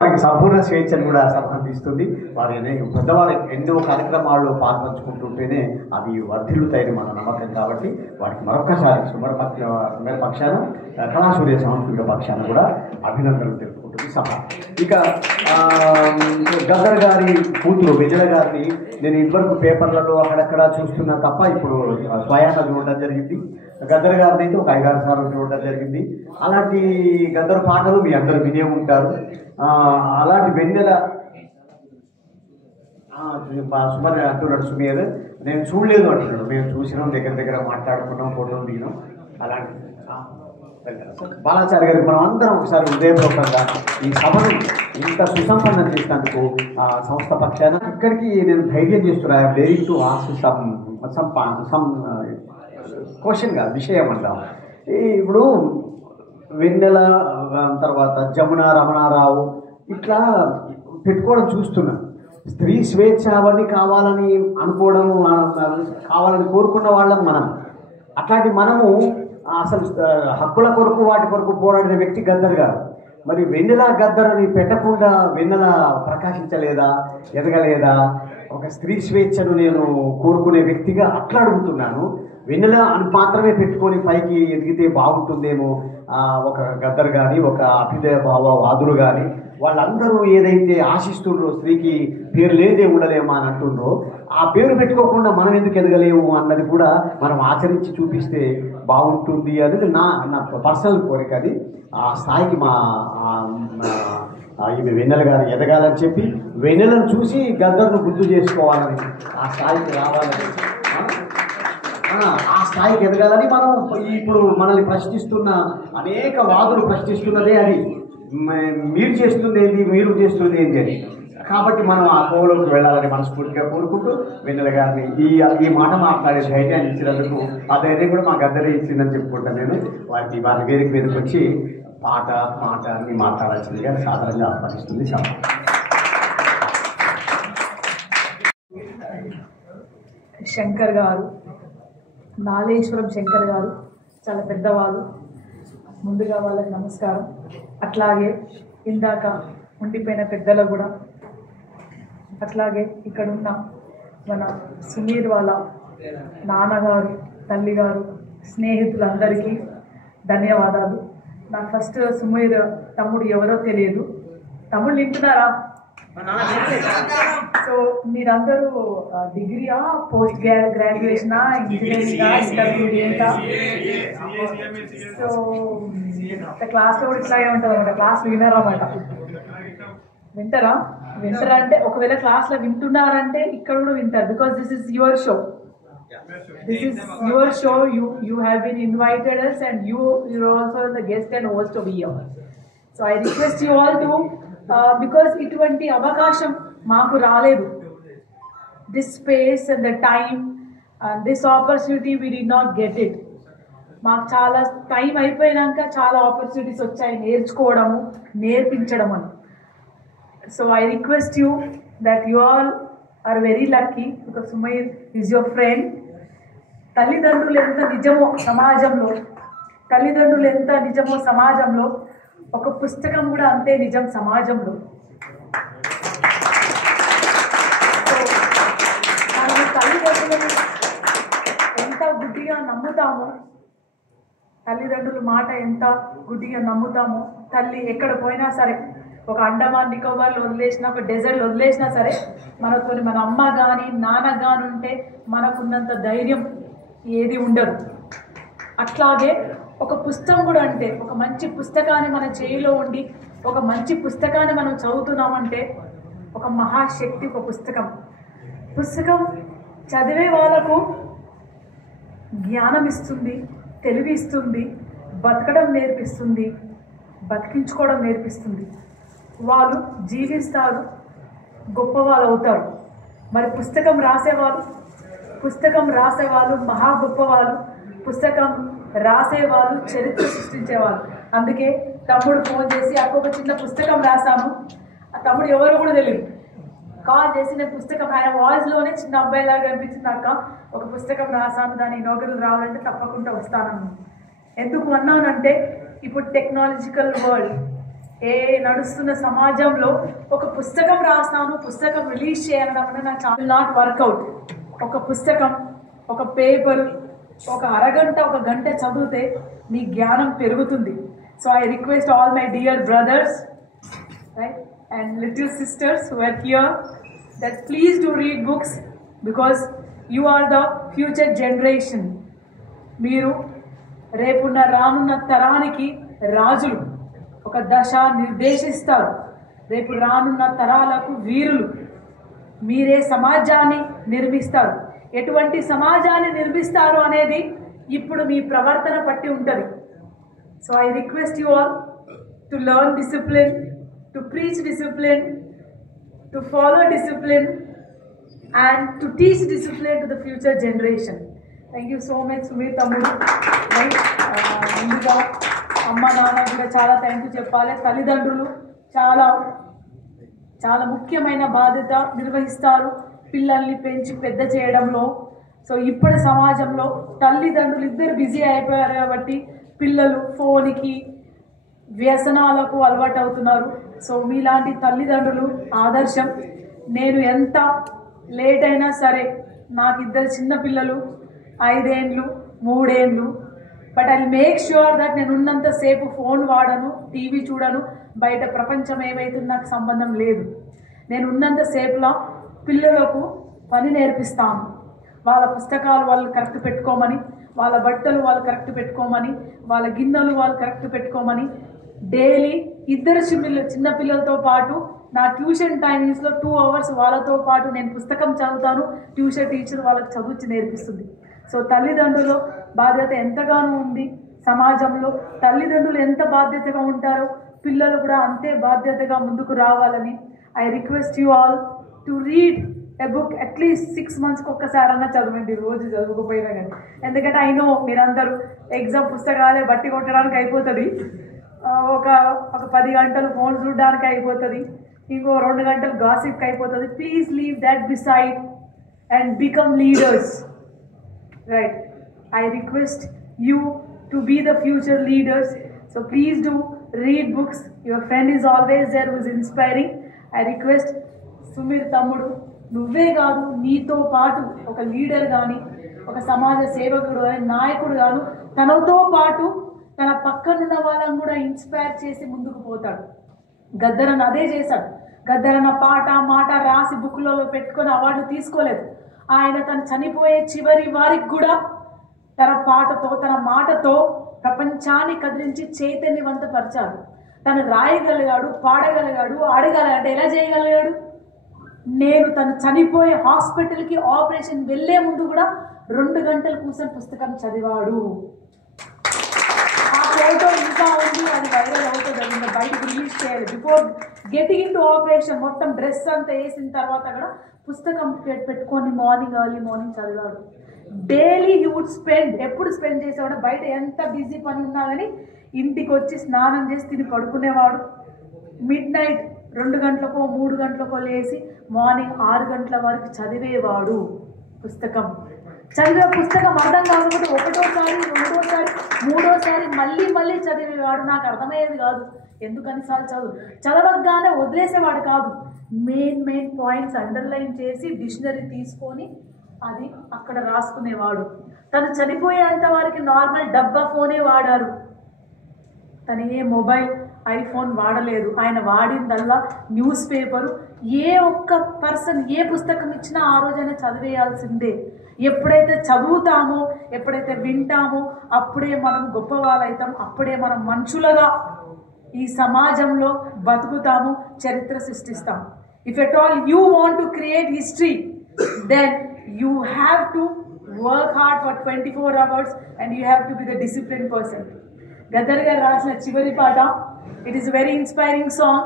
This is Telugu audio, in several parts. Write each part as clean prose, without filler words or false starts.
వారికి సంపూర్ణ స్వేచ్ఛను కూడా అందిస్తుంది. వారి పెద్దవారు ఎన్నో కార్యక్రమాల్లో పాల్పంచుకుంటుంటేనే అవి వర్ధిల్లుతాయని మన నమ్మకం. కాబట్టి వారికి మరొకసారి సుమర పక్షాన కళాసూర్య సాంస్కృతిక పక్షాన కూడా అభినందనలు తెలుపుకుంటుంది సభ. ఇక గద్దర్ గారి కూతురు విజయ గారిని నేను ఇదివరకు పేపర్లలో అక్కడక్కడ చూస్తున్నా తప్ప ఇప్పుడు స్వయాన చూడడం జరిగింది. గద్దర్ గారిని అయితే ఒక 5-6 సార్లు చూడడం జరిగింది. అలాంటి గద్దర్ పాటలు మీ అందరూ వినే ఉంటారు. అలాంటి వెన్నెల సుమర్ అంటున్నాడు, సుమీర్ నేను చూడలేదు అంటున్నాడు. మేము చూసినాం, దగ్గర మాట్లాడుకున్నాం, ఫోటోలు దిగినాం. అలాంటి బాలాచారి గారికి మనం అందరం ఒకసారి హృదయపూర్వకంగా ఈ సభను ఇంత సుసంపన్నం చేసినందుకు సంస్థ పక్షాన ఇక్కడికి నేను ధైర్యం చేస్తున్నా. I'm daring to ask some question కాదు, విషయం అంటాం. ఇప్పుడు వెన్నెల తర్వాత జమున రమణారావు ఇట్లా పెట్టుకోవడం చూస్తున్నాం. స్త్రీ స్వేచ్ఛ అవన్నీ కావాలని అనుకోవడం, కావాలని కోరుకున్న వాళ్ళం మనం. అట్లాంటి మనము అసలు హక్కుల కొరకు వాటి కొరకు పోరాడిన వ్యక్తి గద్దర్ గారు. మరి వెన్నెల గద్దర్ని పెట్టకుండా వెన్నెల ప్రకాశించలేదా, ఎదగలేదా? ఒక స్త్రీ స్వేచ్ఛను నేను కోరుకునే వ్యక్తిగా అట్లా అడుగుతున్నాను. వెన్నెల అని మాత్రమే పెట్టుకొని పైకి ఎదిగితే బాగుంటుందేమో. ఒక గద్దర్ కానీ, ఒక అభ్యుదయ భావవాదులు కానీ వాళ్ళందరూ ఏదైతే ఆశిస్తుండ్రో స్త్రీకి పేరు లేదే ఉండలేమో అని అంటుండ్రో, ఆ పేరు పెట్టుకోకుండా మనం ఎందుకు ఎదగలేము అన్నది కూడా మనం ఆచరించి చూపిస్తే బాగుంటుంది అనేది నా పర్సనల్ కోరిక. అది ఆ స్థాయికి ఇది వెన్నెల గారు ఎదగాలని చెప్పి వెన్నెలను చూసి గద్దర్ను గుర్తు చేసుకోవాలని, ఆ స్థాయికి రావాలని, ఆ స్థాయికి ఎదగాలని మనం ఇప్పుడు మనల్ని ప్రశ్నిస్తున్న అనేక వాదులు ప్రశ్నిస్తున్నదే అది. మీరు చేస్తుంది ఏంటి, మీరు చేస్తుంది ఏంటి అని. కాబట్టి మనం ఆ కోవలోకి వెళ్ళాలని మనస్ఫూర్తిగా కోరుకుంటూ వెన్నెల గారిని ఈ మాట మాట్లాడే ధైర్యాన్ని ఇచ్చినందుకు ఆ ధైర్యం కూడా మా గద్దరే ఇచ్చిందని చెప్పుకుంటాను నేను. వారి వేదిక మీదకి వచ్చి మాట అన్ని మాట్లాడాల్సిందిగా సాధారణంగా ఆహ్వానిస్తుంది సభ. శంకర్ గారు, నాలేశ్వరం శంకర్ గారు చాలా పెద్దవాళ్ళు. ముందుగా వాళ్ళకి నమస్కారం. అట్లాగే ఇందాక ఉండిపోయిన పెద్దలు కూడా, అట్లాగే ఇక్కడున్న మన సుమీర్ వాళ్ళ నాన్నగారు, తల్లిగారు, స్నేహితులందరికీ ధన్యవాదాలు. నాకు ఫస్ట్ సుమీర్ తమ్ముడు ఎవరో తెలియదు. తమ్ముడు వింటున్నారా? సో మీరందరూ డిగ్రీయా, పోస్ట్ గ్రాడ్యుయేషనా, ఇంజనీరింగా, ఇంటర్మీడియటా? సో క్లాస్లో కూడా ఇట్లాగే ఉంటుంది అన్నమాట. క్లాస్ వినరన్నమాట. వింటారా అంటే ఒకవేళ క్లాస్లో వింటున్నారంటే ఇక్కడ కూడా వింటారు. Because this is your show. This is your show. You have been invited us, and you're also the guest and host over here. So I request you all to because ఇటువంటి అవకాశం మాకు రాలేదు. This space and the time and this opportunity we did not get it. మాకు చాలా టైం అయిపోయినాక చాలా ఆపర్చునిటీస్ వచ్చాయి నేర్చుకోవడము, నేర్పించడం అని. So I request you that you all are very lucky because Sumair is your friend. తల్లిదండ్రులు ఎంత నిజమో సమాజంలో ఒక పుస్తకం కూడా అంతే నిజం సమాజంలో. మనం తల్లిదండ్రులను ఎంత గుడ్డిగా నమ్ముతామో, తల్లిదండ్రుల మాట ఎంత గుడ్డిగా నమ్ముతామో, తల్లి ఎక్కడ పోయినా సరే, ఒక అండమాన్ నికోబార్లు వదిలేసినా, ఒక డెజర్ట్లు వదిలేసినా సరే, మనతో మన అమ్మ కానీ నాన్న కానీ ఉంటే మనకున్నంత ధైర్యం ఏది ఉండదు. అట్లాగే ఒక పుస్తకం కూడా అంటే, ఒక మంచి పుస్తకాన్ని మన చేయిలో ఉండి ఒక మంచి పుస్తకాన్ని మనం చదువుతున్నామంటే ఒక మహాశక్తి. ఒక పుస్తకం చదివే వాళ్ళకు జ్ఞానం ఇస్తుంది, తెలివి ఇస్తుంది, బతకడం నేర్పిస్తుంది, బతికించుకోవడం నేర్పిస్తుంది. వాళ్ళు జీవిస్తారు, గొప్పవాళ్ళు అవుతారు. మరి పుస్తకం రాసేవాళ్ళు మహా గొప్పవాళ్ళు. పుస్తకం రాసేవాళ్ళు చరిత్ర సృష్టించేవాళ్ళు. అందుకే తమ్ముడు ఫోన్ చేసి అక్క ఒక చిన్న పుస్తకం రాశాను, ఆ తమ్ముడు ఎవరు కూడా తెలియదు, కాల్ చేసి నేను పుస్తకం, ఆయన వాయిస్లోనే చిన్న అబ్బాయిలాగా అనిపించింది, అక్క ఒక పుస్తకం రాశాను, దాని ఇనాగరల్ రావాలంటే తప్పకుండా వస్తానన్నాను. ఎందుకు అన్నానంటే ఇప్పుడు టెక్నాలజికల్ వరల్డ్, నడుస్తున్న సమాజంలో ఒక పుస్తకం రాస్తాను, పుస్తకం రిలీజ్ చేయాలడం అంటే నాకు చాలా నాట్ వర్కౌట్. ఒక పుస్తకం, ఒక పేపర్, ఒక అరగంట, ఒక గంట చదివితే మీ జ్ఞానం పెరుగుతుంది. So I request all my dear brothers, right, and little sisters who are here that please do read books because you are the future generation. మీరు రేపున్న రానున్న తరానికి రాజులు, ఒక దశ నిర్దేశిస్తారు. రేపు రానున్న తరాలకు వీరులు. మీరే సమాజాన్ని నిర్మిస్తారు. ఎటువంటి సమాజాన్ని నిర్మిస్తారు అనేది ఇప్పుడు మీ ప్రవర్తన పట్టి ఉంటుంది. So I request you all to learn discipline, to preach discipline, to follow discipline and to teach discipline to the future generation. Thank you so much Sumeer తమ్ముడు. రైట్, ముందుగా అమ్మ నాన్న కూడా చాలా థ్యాంక్ యూ చెప్పాలి. తల్లిదండ్రులు చాలా చాలా ముఖ్యమైన బాధ్యత నిర్వహిస్తారు పిల్లల్ని పెంచి పెద్ద చేయడంలో. సో ఇప్పటి సమాజంలో తల్లిదండ్రులు ఇద్దరు బిజీ అయిపోయారు కాబట్టి పిల్లలు ఫోన్కి, వ్యసనాలకు అలవాటు అవుతున్నారు. సో మీలాంటి తల్లిదండ్రులు ఆదర్శం. నేను ఎంత లేట్ అయినా సరే, నాకు ఇద్దరు చిన్నపిల్లలు, 5 ఏళ్ళు 3 ఏళ్ళు, but I make sure that నేను ఉన్నంతసేపు ఫోన్ వాడను, టీవీ చూడను, బయట ప్రపంచం ఏమైతుందో నాకు సంబంధం లేదు. నేను ఉన్నంతసేపులో పిల్లలకు పని నేర్పిస్తాను. వాళ్ళ పుస్తకాలు వాళ్ళు కరెక్ట్ పెట్టుకోమని, వాళ్ళ బట్టలు వాళ్ళు కరెక్ట్ పెట్టుకోమని, వాళ్ళ గిన్నెలు వాళ్ళు కరెక్ట్ పెట్టుకోమని. డైలీ ఇద్దరు చిన్నపిల్లలతో పాటు నా ట్యూషన్ టైమింగ్స్లో 2 hours వాళ్ళతో పాటు నేను పుస్తకం చదువుతాను. ట్యూషన్ టీచర్ వాళ్ళకి చదువుచి నేర్పిస్తుంది. సో తల్లిదండ్రుల బాధ్యత ఎంతగానో ఉంది సమాజంలో. తల్లిదండ్రులు ఎంత బాధ్యతగా ఉంటారో పిల్లలు కూడా అంతే బాధ్యతగా ముందుకు రావాలని I request you all to read a book. At least 6 monthsకి ఒక్కసారన్నా చదవండి, రోజు చదువుకపోయినా కానీ. ఎందుకంటే అయినో మీరందరూ ఎగ్జామ్ పుస్తకాలే బట్టి కొట్టడానికి అయిపోతుంది, ఒక 10 గంటలు ఫోన్ చూడడానికి అయిపోతుంది, ఇంకో 2 గంటలు గాసిప్కి అయిపోతుంది. Please leave that beside and become leaders. Right, I request you to be the future leaders. So please do read books. Your friend is always there who is inspiring. I request Sumeer తమ్ముడు, నువ్వే కాదు నీతో పాటు ఒక లీడర్ కానీ, ఒక సమాజ సేవకుడు కానీ, నాయకుడు గాను తనతో పాటు తన పక్కనున్న వాళ్ళని కూడా ఇన్స్పైర్ చేసి ముందుకు పోతాడు. గద్దరన్న అదే చేశాడు. గద్దరన్న పాట మాట రాసి బుక్లలో పెట్టుకొని అవార్డు తీసుకోలేదు. ఆయన తను చనిపోయే చివరి వారికి కూడా తన పాటతో, తన మాటతో ప్రపంచాన్ని కదిలించి చైతన్యవంతపరిచాడు. తను రాయగలిగాడు, పాడగలిగాడు, ఆడగలిగాడు. ఎలా చేయగలిగాడు? నేను తను చనిపోయే హాస్పిటల్కి ఆపరేషన్ వెళ్ళే ముందు కూడా 2 గంటలు కూర్చొని పుస్తకం చదివాడు. ఆ ఫోటో ఇంకా ఉంది, అది వైరల్ అవుతుంది, అది బయటకు రిలీజ్ చేయాలి. Before getting in to operation మొత్తం డ్రెస్ అంతా వేసిన తర్వాత కూడా పుస్తకం పెట్టుకొని ఎర్లీ మార్నింగ్ చదివాడు. డైలీ హీ వుడ్ స్పెండ్, ఎప్పుడు స్పెండ్ చేసేవాడు, బయట ఎంత బిజీ పని ఉన్నా కానీ ఇంటికి వచ్చి స్నానం చేసి తిని పడుకునేవాడు. మిడ్-నైట్ 2 గంటలకో 3 గంటలకో లేచి మార్నింగ్ 6 గంటల వరకు చదివేవాడు పుస్తకం. చదివే పుస్తకం అర్థం కాకపోతే 1వ సారి 2వ సారి 3వ సారి మళ్ళీ చదివేవాడు. నాకు అర్థమయ్యేది కాదు, ఎందుకనిసార్లు చదవగానే వదిలేసేవాడు కాదు. మెయిన్ పాయింట్స్ అండర్లైన్ చేసి డిక్షనరీ తీసుకొని అది అక్కడ రాసుకునేవాడు. తను చనిపోయేంత వారికి నార్మల్ డబ్బా ఫోనే వాడారు. తను ఏ మొబైల్, ఐఫోన్ వాడలేదు. ఆయన వాడిందల్లా న్యూస్ పేపరు. ఏ ఒక్క పర్సన్ ఏ పుస్తకం ఇచ్చినా ఆ రోజైనా చదివేయాల్సిందే. ఎప్పుడైతే చదువుతామో, ఎప్పుడైతే వింటామో అప్పుడే మనం గొప్పవాళ్ళైతాం. అప్పుడే మనం మనుషులుగా ఈ సమాజంలో బతుకుతాము, చరిత్ర సృష్టిస్తాం. If at all you want to create history, then you have to work hard for 24 hours and you have to be the disciplined person. Gaddar garu rasina chivari paata, it is a very inspiring song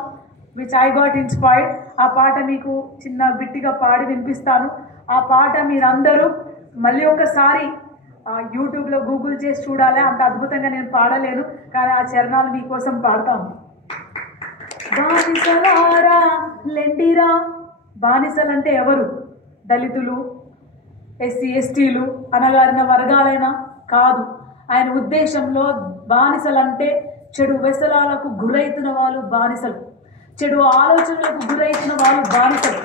which I got inspired. Aa paata meeku chinna bittiga paadi vinpistanu. Aa paata meerandaru malli okasari YouTube lo Google chesi chudale. anta adbhutanga nenu paadalenu kaani aa charanalu meekosam paadtanu. బానిసలారా లెండిరా. బానిసలంటే ఎవరు? దళితులు, ఎస్సీ ఎస్టీలు, అనగారిన వర్గాలైనా కాదు. ఆయన ఉద్దేశంలో బానిసలంటే చెడు వ్యసనాలకు గురైతున్న వాళ్ళు బానిసలు, చెడు ఆలోచనలకు గురైతున్న వాళ్ళు బానిసలు.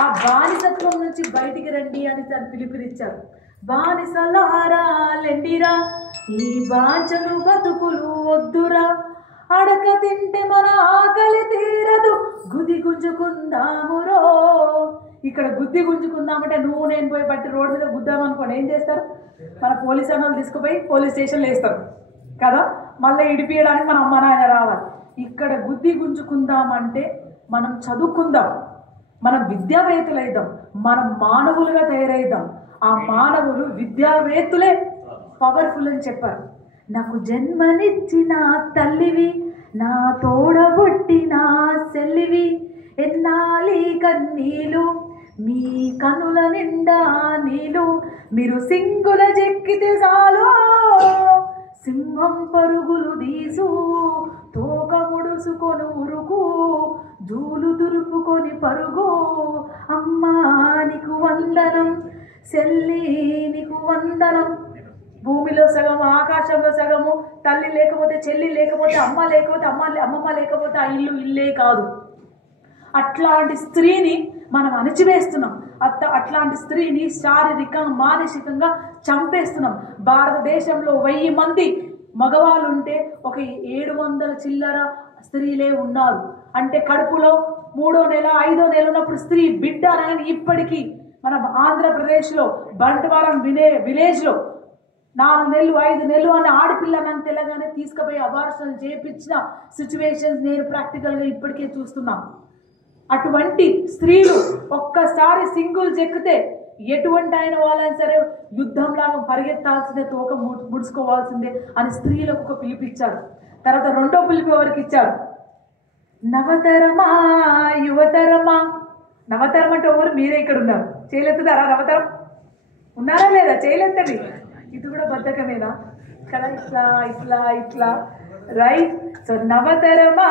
ఆ బానిసత్వం నుంచి బయటికి రండి అని తను పిలుపునిచ్చారు. బానిసలారా లెండిరా, ఈ బాంచలు బతుకులు వద్దురా, అడక తింటే మన ఆకలి తీరదు, గుది గుంజుకుందామురో. ఇక్కడ గుద్ది గుంజుకుందామంటే నువ్వు నేను పోయి బట్టి రోడ్డు మీద గుద్దామనుకోండి ఏం చేస్తారు? మన పోలీస్ అన్నలు తీసుకుపోయి పోలీస్ స్టేషన్లో వేస్తారు కదా, మళ్ళీ ఇడిపియడానికి మన అమ్మ నాయన రావాలి. ఇక్కడ గుద్ది గుంజుకుందామంటే మనం చదువుకుందాం, మనం విద్యావేత్తలైద్దాం, మనం మానవులుగా తయారైద్దాం. ఆ మానవులు విద్యావేత్తులే పవర్ఫుల్ అని చెప్పారు. నాకు జన్మనిచ్చిన తల్లివి, నా తోడబుట్టిన సెల్లివి, ఎన్నాలి కన్నీలు మీ కనుల నిండా నీలు, మీరు సింగుల చెక్కితే చాలు సింహం పరుగులు దీసు, తోక ముడుసుకొని ఉరుకు, జూలు దురుపుకొని పరుగు, అమ్మా నీకు వందనం, సెల్లి నీకు వందనం. భూమిలో సగము, ఆకాశంలో సగము, తల్లి లేకపోతే చెల్లి లేకపోతే అమ్మ లేకపోతే అమ్మమ్మ లేకపోతే ఆ ఇల్లు ఇల్లే కాదు. అట్లాంటి స్త్రీని మనం అణిచివేస్తున్నాం. అట్లాంటి స్త్రీని శారీరకంగా మానసికంగా చంపేస్తున్నాం. భారతదేశంలో 1000 మంది మగవాళ్ళు ఉంటే ఒక 700 చిల్లర స్త్రీలే ఉన్నారు. అంటే కడుపులో 3వ నెల 5వ నెల ఉన్నప్పుడు స్త్రీ బిడ్డ అని ఇప్పటికీ మన ఆంధ్రప్రదేశ్లో బంటవారం విలేజ్లో 4 నెలలు 5 నెలలు అని ఆడపిల్లలను తెలంగాణ తీసుకుపోయి అబార్షన్ చేయించిన సిచ్యువేషన్స్ నేను ప్రాక్టికల్గా ఇప్పటికే చూస్తున్నాను. అటువంటి స్త్రీలు ఒక్కసారి సింగిల్ చెక్కితే ఎటువంటి అయిన వాళ్ళని సరే యుద్ధంలాగా పరిగెత్తాల్సిందే, తోక ముడుచుకోవాల్సిందే అని స్త్రీలకు ఒక పిలిపిచ్చారు. తర్వాత రెండో పిలుపు ఎవరికి ఇచ్చారు? నవతరమా యువతరమా. నవతరం అంటే ఎవరు? మీరే ఇక్కడ ఉన్నారు. చేయలేస్తారా? నవతరం ఉన్నారా లేదా? చేయలేదండి. ఇది కూడా బద్ధకమేనా కదా? ఇట్లా ఇట్లా ఇట్లా రైట్. సో నవతరమా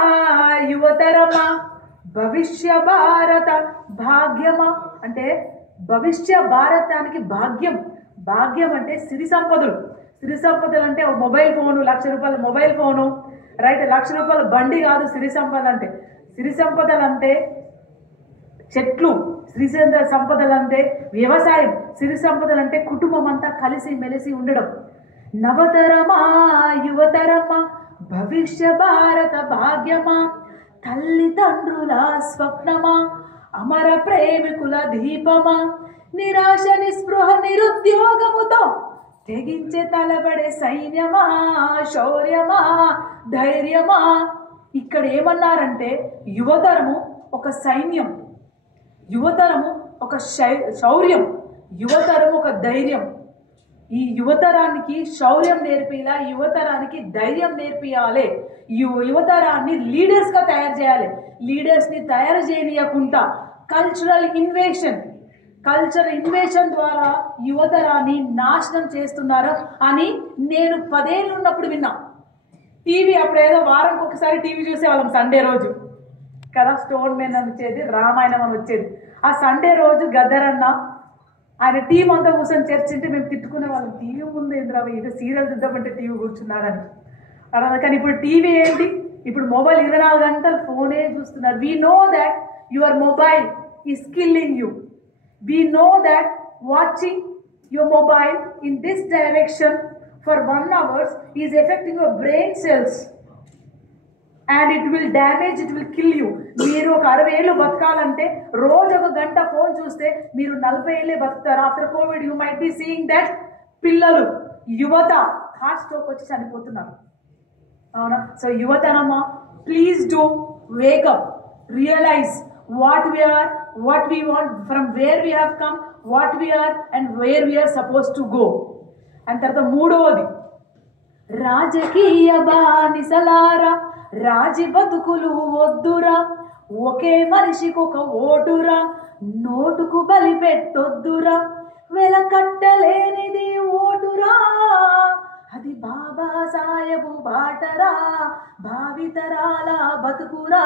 యువతరమా, భవిష్య భారత భాగ్యమా. అంటే భవిష్య భారతానికి భాగ్యం. భాగ్యం అంటే సిరి సంపదలు. సిరి సంపదలు అంటే మొబైల్ ఫోను, 1,00,000 రూపాయల మొబైల్ ఫోను, రైట్. 1,00,000 రూపాయల బండి కాదు సిరి సంపద అంటే. సిరి సంపదలు అంటే చెట్లు, సిరి సంపదలు అంటే వ్యవసాయం, సిరి సంపదలు అంటే కుటుంబం అంతా కలిసి మెలిసి ఉండడం. నవతరమా యువతరమా, భవిష్య భారత భాగ్యమా, తల్లిదండ్రుల స్వప్నమా, అమర ప్రేమికుల దీపమా, నిరాశ నిస్పృహ నిరుద్యోగముతో తెగించే తలబడే సైన్యమా, శౌర్యమా, ధైర్యమా. ఇక్కడ ఏమన్నారంటే యువతరము ఒక సైన్యం, యువతరము ఒక శౌర్యం, యువతరం ఒక ధైర్యం. ఈ యువతరానికి శౌర్యం నేర్పిలా, యువతరానికి ధైర్యం నేర్పియాలి. యువతరాన్ని లీడర్స్గా తయారు చేయాలి. లీడర్స్ని తయారు చేయనీయకుండా కల్చరల్ ఇన్వేషన్ ద్వారా యువతరాన్ని నాశనం చేస్తున్నారు అని నేను 10 ఏళ్ళు ఉన్నప్పుడు విన్నా. టీవీ అప్పుడు ఏదో వారానికి ఒకసారి టీవీ చూసేవాళ్ళం, సండే రోజు కదా. స్టోన్ మెన్ అని వచ్చేది, రామాయణం అని వచ్చేది. ఆ సండే రోజు గద్దరన్న ఆయన టీం అంతా కూర్చొని చర్చింటే మేము తిట్టుకునే వాళ్ళం. టీవీ ముందు ఏంద్రా ఏదో సీరియల్ చూద్దామంటే టీవీ కూర్చున్నారని. కానీ ఇప్పుడు టీవీ ఏంటి? ఇప్పుడు మొబైల్ 24 గంటలు ఫోనే చూస్తున్నారు. We know that your mobile is killing you. We know that watching your mobile in this direction for 1 hour is affecting your brain cells and it will damage, it will kill you. మీరు ఒక 60 ఏళ్ళు బతకాలంటే రోజు 1 గంట ఫోన్ చూస్తే మీరు 40 ఏళ్ళే బతుకుతారు. After Covid you might be seeing that పిల్లలు, యువత హార్ట్ స్ట్రోక్ వచ్చి చనిపోతున్నారు. అవునా? సో యువతనమా, please do wake up, realize what we are, what we want, from where we have come, what we are and where we are supposed to go. And తర్వాత మూడవది, రాజకీయ బానిసలారా రాజి బతుకులు వద్దురా, ఒకే మనిషికి ఒక ఓటురా, నోటుకు బలి పెట్టొద్దురా, వెలకట్టలేనిది ఓటురా, అది బాబా సాహెబు బాటరా, భావితరాల బతుకురా.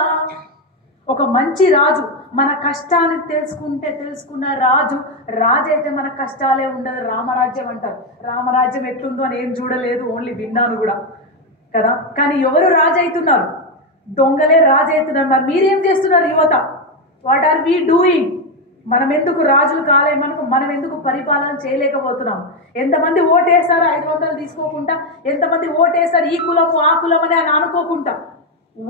ఒక మంచి రాజు మన కష్టాన్ని తెలుసుకున్న రాజు అయితే మన కష్టాలే ఉండదు. రామరాజ్యం అంటారు. రామరాజ్యం ఎట్లుందో అని ఏం చూడలేదు, ఓన్లీ విన్నాను కూడా. కదా. కానీ ఎవరు రాజు అవుతున్నారు? దొంగలే రాజు అవుతున్నారు. మరి మీరేం చేస్తున్నారు యువత? What are we doing? మనం ఎందుకు రాజులు కాలే? మనం ఎందుకు పరిపాలన చేయలేకపోతున్నాం? ఎంతమంది ఓటేస్తారు 500 తీసుకోకుండా? ఎంతమంది ఓటేస్తారు ఈ కులము ఆ కులం అని అనుకోకుండా?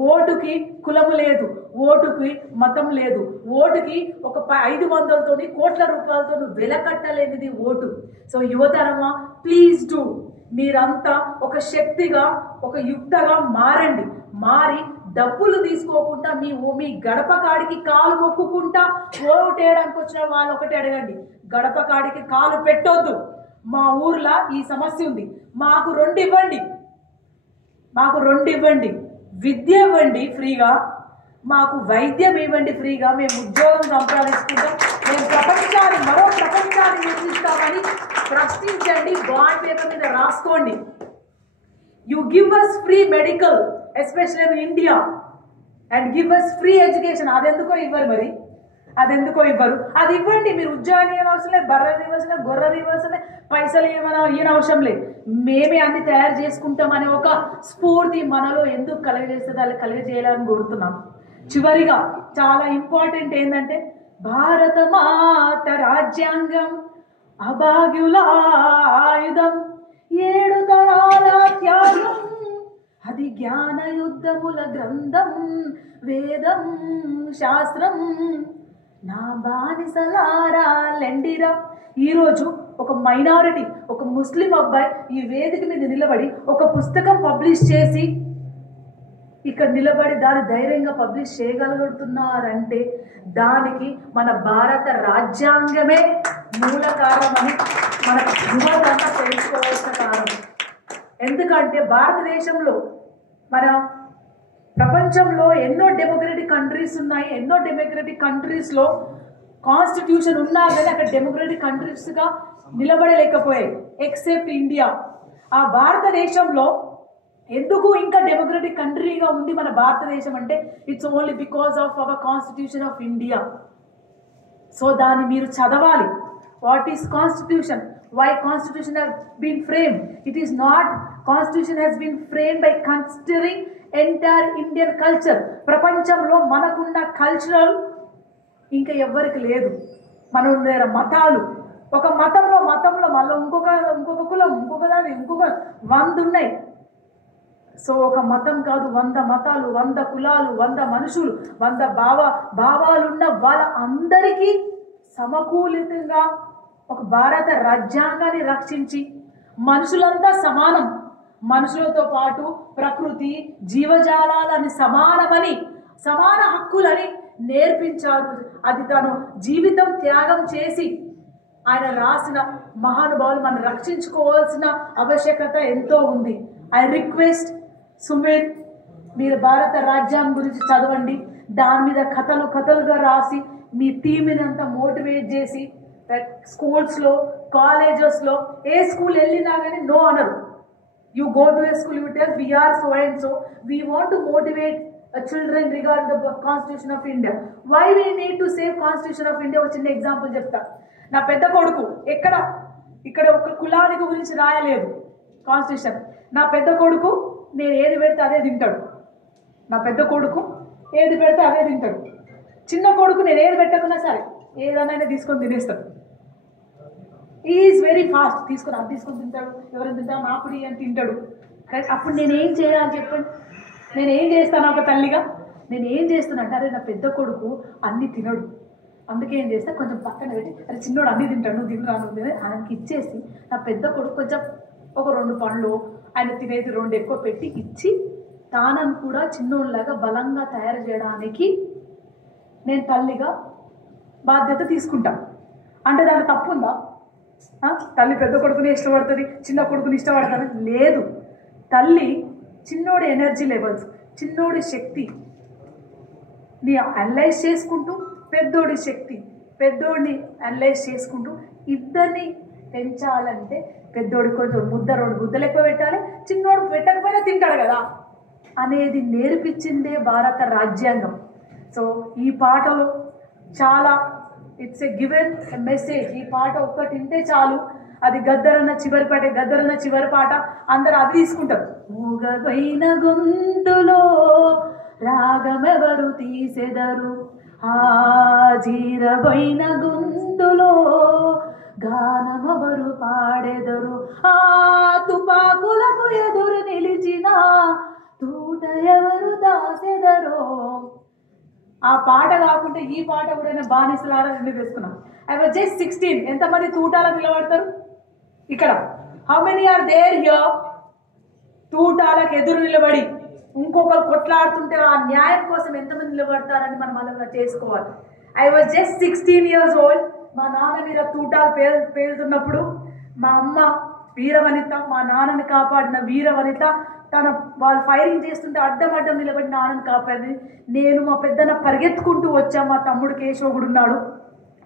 ఓటుకి కులము లేదు, ఓటుకి మతం లేదు, ఓటుకి ఒక 500తోని కోట్ల రూపాయలతో వెల కట్టలేనిది ఓటు. సో యువతరమా, ప్లీజ్ డూ. మీరంతా ఒక శక్తిగా, ఒక యుక్తగా మారండి. మారి డబ్బులు తీసుకోకుండా మీ గడప కాడికి కాలు మొక్కుకుంటా ఓటేయడానికి వచ్చిన వాళ్ళు ఒకటి అడగండి, గడప కాడికి కాలు పెట్టొద్దు. మా ఊర్లో ఈ సమస్య ఉంది, మాకు 2 ఇవ్వండి, మాకు 2 ఇవ్వండి, విద్య ఇవ్వండి ఫ్రీగా, మాకు వైద్యం ఇవ్వండి ఫ్రీగా, మేము ఉద్యోగం సంపాదించుకుంటాం, మేము మరో ప్రపంచాన్ని నిర్మిస్తామని ప్రశ్నించండి. బాండ్ పేపర్ మీద రాసుకోండి. You give us free medical, especially in India, and give us free education. అదెందుకో ఇవ్వరు, మరి అదెందుకో ఇవ్వరు? అది ఇవ్వండి. మీరు ఉద్యోగాలు ఇవ్వనవసరం లేదు, బర్రెలు ఇవ్వాల్సిన లేదు, గొర్రెలు ఇవ్వాల్సిన లేదు, పైసలు ఇవ్వనవసరం లేదు, మేమే అన్ని తయారు చేసుకుంటాం అనే ఒక స్ఫూర్తి మనలో ఎందుకు కలగజేస్తుంది? అది కలగజేయాలని కోరుతున్నాం. చివరిగా చాలా ఇంపార్టెంట్ ఏంటంటే, భారత మాత రాజ్యాంగం అభాగ్యుల ఆయుధం, 7 తరాల త్యాగం, అది జ్ఞాన యుద్ధముల గ్రంథం, వేదం శాస్త్రం, నా బానిసలారా లెండిరా. ఈరోజు ఒక మైనారిటీ, ఒక ముస్లిం అబ్బాయి ఈ వేదిక మీద నిలబడి ఒక పుస్తకం పబ్లిష్ చేసి ఇక్కడ నిలబడి దాన్ని ధైర్యంగా పబ్లిష్ చేయగలుగుతున్నారంటే దానికి మన భారత రాజ్యాంగమే మూల కారణమని మన యువతంతా తెలుసుకోవాల్సిన కారణం. ఎందుకంటే భారతదేశంలో, మన ప్రపంచంలో ఎన్నో డెమోక్రటిక్ కంట్రీస్ ఉన్నాయి. ఎన్నో డెమోక్రటిక్ కంట్రీస్లో కాన్స్టిట్యూషన్ ఉన్నా కానీ అక్కడ డెమోక్రటిక్ కంట్రీస్గా నిలబడలేకపోయాయి, ఎక్సెప్ట్ ఇండియా. ఆ భారతదేశంలో ఎందుకు ఇంకా డెమోక్రటిక్ కంట్రీగా ఉంది మన భారతదేశం అంటే, it's only because of our constitution of India. So దాన్ని మీరు చదవాలి. What is constitution? Why constitution has been framed? It is not, constitution has been framed by considering entire Indian culture. ప్రపంచంలో మనకున్న కల్చరల్ ఇంకా ఎవ్వరికి లేదు. మన ఉన్న మతాలు, ఒక మతంలో మళ్ళీ ఇంకొక కులం, ఇంకొక దాని, ఇంకొక 100 ఉన్నాయి. సో ఒక మతం కాదు, 100 మతాలు, 100 కులాలు, 100 మనుషులు, 100 భావాలున్న వాళ్ళ అందరికీ సమకూలితంగా ఒక భారత రాజ్యాంగాన్ని రక్షించి మనుషులంతా సమానం, మనుషులతో పాటు ప్రకృతి జీవజాలాలని సమానమని, సమాన హక్కులని నేర్పించారు. అది తను జీవితం త్యాగం చేసి ఆయన రాసిన మహానుభావులు మనం రక్షించుకోవాల్సిన ఆవశ్యకత ఎంతో ఉంది. ఐ రిక్వెస్ట్ సుమిత్, మీరు భారత రాజ్యాంగం గురించి చదవండి, దాని మీద కథలుగా రాసి మీ టీంని అంతా మోటివేట్ చేసి, స్కూల్స్లో, కాలేజెస్లో, ఏ స్కూల్ వెళ్ళినా కానీ నో అనరు. You go to a school, you tell we are so and so, we want to motivate children regarding the Constitution of India. Why we need to save Constitution of India? ఒక చిన్న ఎగ్జాంపుల్ చెప్తా. నా పెద్ద కొడుకు ఇక్కడ ఒక కులానికి గురించి రాయలేదు కాన్స్టిట్యూషన్. నా పెద్ద కొడుకు నేను ఏది పెడితే అదే తింటాడు. నా పెద్ద కొడుకు ఏది పెడితే అదే తింటాడు. చిన్న కొడుకు నేను ఏది పెట్టకున్నా సరే ఏదైనా తీసుకొని తినేస్తాడు. ఈజ్ వెరీ ఫాస్ట్, అది తీసుకొని తింటాడు, ఎవరైనా తింటాడు నాకుడి అని తింటాడు. అప్పుడు నేనేం చేయాలి చెప్పండి? నేనేం చేస్తాను ఒక తల్లిగా? నేను ఏం చేస్తున్నా అంటే, అరే నా పెద్ద కొడుకు అన్ని తినడు, అందుకే ఏం చేస్తా, కొంచెం పక్కన పెట్టి, అరే చిన్నోడు అన్ని తింటాడు, నువ్వు తినరాను ఆయనకి ఇచ్చేసి, నా పెద్ద కొడుకు కొంచెం ఒక 2 పండ్లు, ఆయన తినేది 2 ఎక్కువ పెట్టి ఇచ్చి, తానను కూడా చిన్నోళ్ళలాగా బలంగా తయారు చేయడానికి నేను తల్లిగా బాధ్యత తీసుకుంటా. అంటే దాంట్లో తప్పు ఉందా? తల్లి పెద్ద కొడుకుని ఇష్టపడుతుంది, చిన్న కొడుకుని ఇష్టపడుతుంది? లేదు. తల్లి చిన్నోడి ఎనర్జీ లెవెల్స్, చిన్నోడి శక్తి ని అనలైజ్ చేసుకుంటూ, పెద్దోడి శక్తి, పెద్దోడిని అనలైజ్ చేసుకుంటూ ఇద్దరిని పెంచాలంటే పెద్దోడి కొంచెం 2 ముద్దలు ఎక్కువ పెట్టాలి, చిన్నోడు పెట్టకపోయినా తింటాడు కదా అనేది నేర్పించిందే భారత రాజ్యాంగం. సో ఈ పాటలో చాలా ఇట్స్ ఎ గివెన్ మెసేజ్. ఈ పాట ఒక్కటి వింటే చాలు, అది గద్దరన్న చివరి పాట, గద్దరన్న చివరి పాట అందరు అది తీసుకుంటారు. మూగబైన గొంతులో రాగమెవరు తీసెదరు, ఆ జీరబైన గొంతులో గానమెవరు పాడెదరు, ఆ తుపాకులకు ఎదురు నిలిచిన తూట ఎవరు దాసెదరో. ఆ పాట కాకుండా ఈ పాట కూడా బానిసలారా రెండు తీసుకున్నాం. I was just 16. ఎంతమంది తూటాలకు నిలబడతారు ఇక్కడ? How many are there here? తూటాలకు ఎదురు నిలబడి ఇంకొకరు కొట్లాడుతుంటే ఆ న్యాయం కోసం ఎంతమంది నిలబడతారని మనం అలా చేసుకోవాలి. I was just 16 years old. మా నాన్న మీద తూటాలు పేలుతున్నప్పుడు మా అమ్మ వీరవనిత, మా నాన్నని కాపాడిన వీరవనిత, వాళ్ళు ఫైరింగ్ చేస్తుంటే అడ్డం నిలబడి నాన్నని కాపాడింది. నేను మా పెద్దన్న పరిగెత్తుకుంటూ వచ్చా. మా తమ్ముడు కేశవుడు ఉన్నాడు,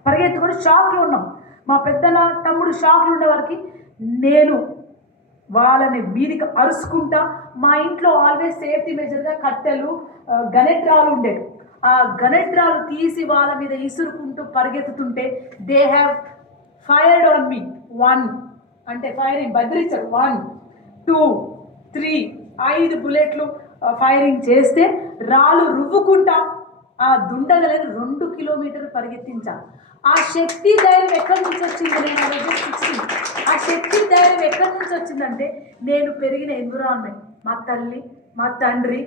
పరిగెత్తుకుంటూ షాక్లో ఉన్నాం. మా పెద్దన్న తమ్ముడు షాక్లో ఉండే వారికి నేను వాళ్ళని వీరికి అరుచుకుంటా. మా ఇంట్లో ఆల్వేస్ సేఫ్టీ మెజర్గా కట్టెలు, గనెట్రాలు ఉండేవి. ఆ గనెట్రాలు తీసి వాళ్ళ మీద ఇసురుకుంటూ పరిగెత్తుతుంటే they have fired on me. 1 అంటే ఫైరింగ్ బెదిరించారు. 1 2 3 5 బుల్లెట్లు ఫైరింగ్ చేస్తే రాళ్ళు రువ్వుకుంటా ఆ దుండగలను 2 కిలోమీటర్లు పరిగెత్తించాను. ఆ శక్తి ధైర్యం ఎక్కడి నుంచి వచ్చింది? ఆ శక్తి ధైర్యం ఎక్కడి నుంచి వచ్చిందంటే నేను పెరిగిన ఎన్విరాన్మెంట్, మా తల్లి, మా తండ్రి,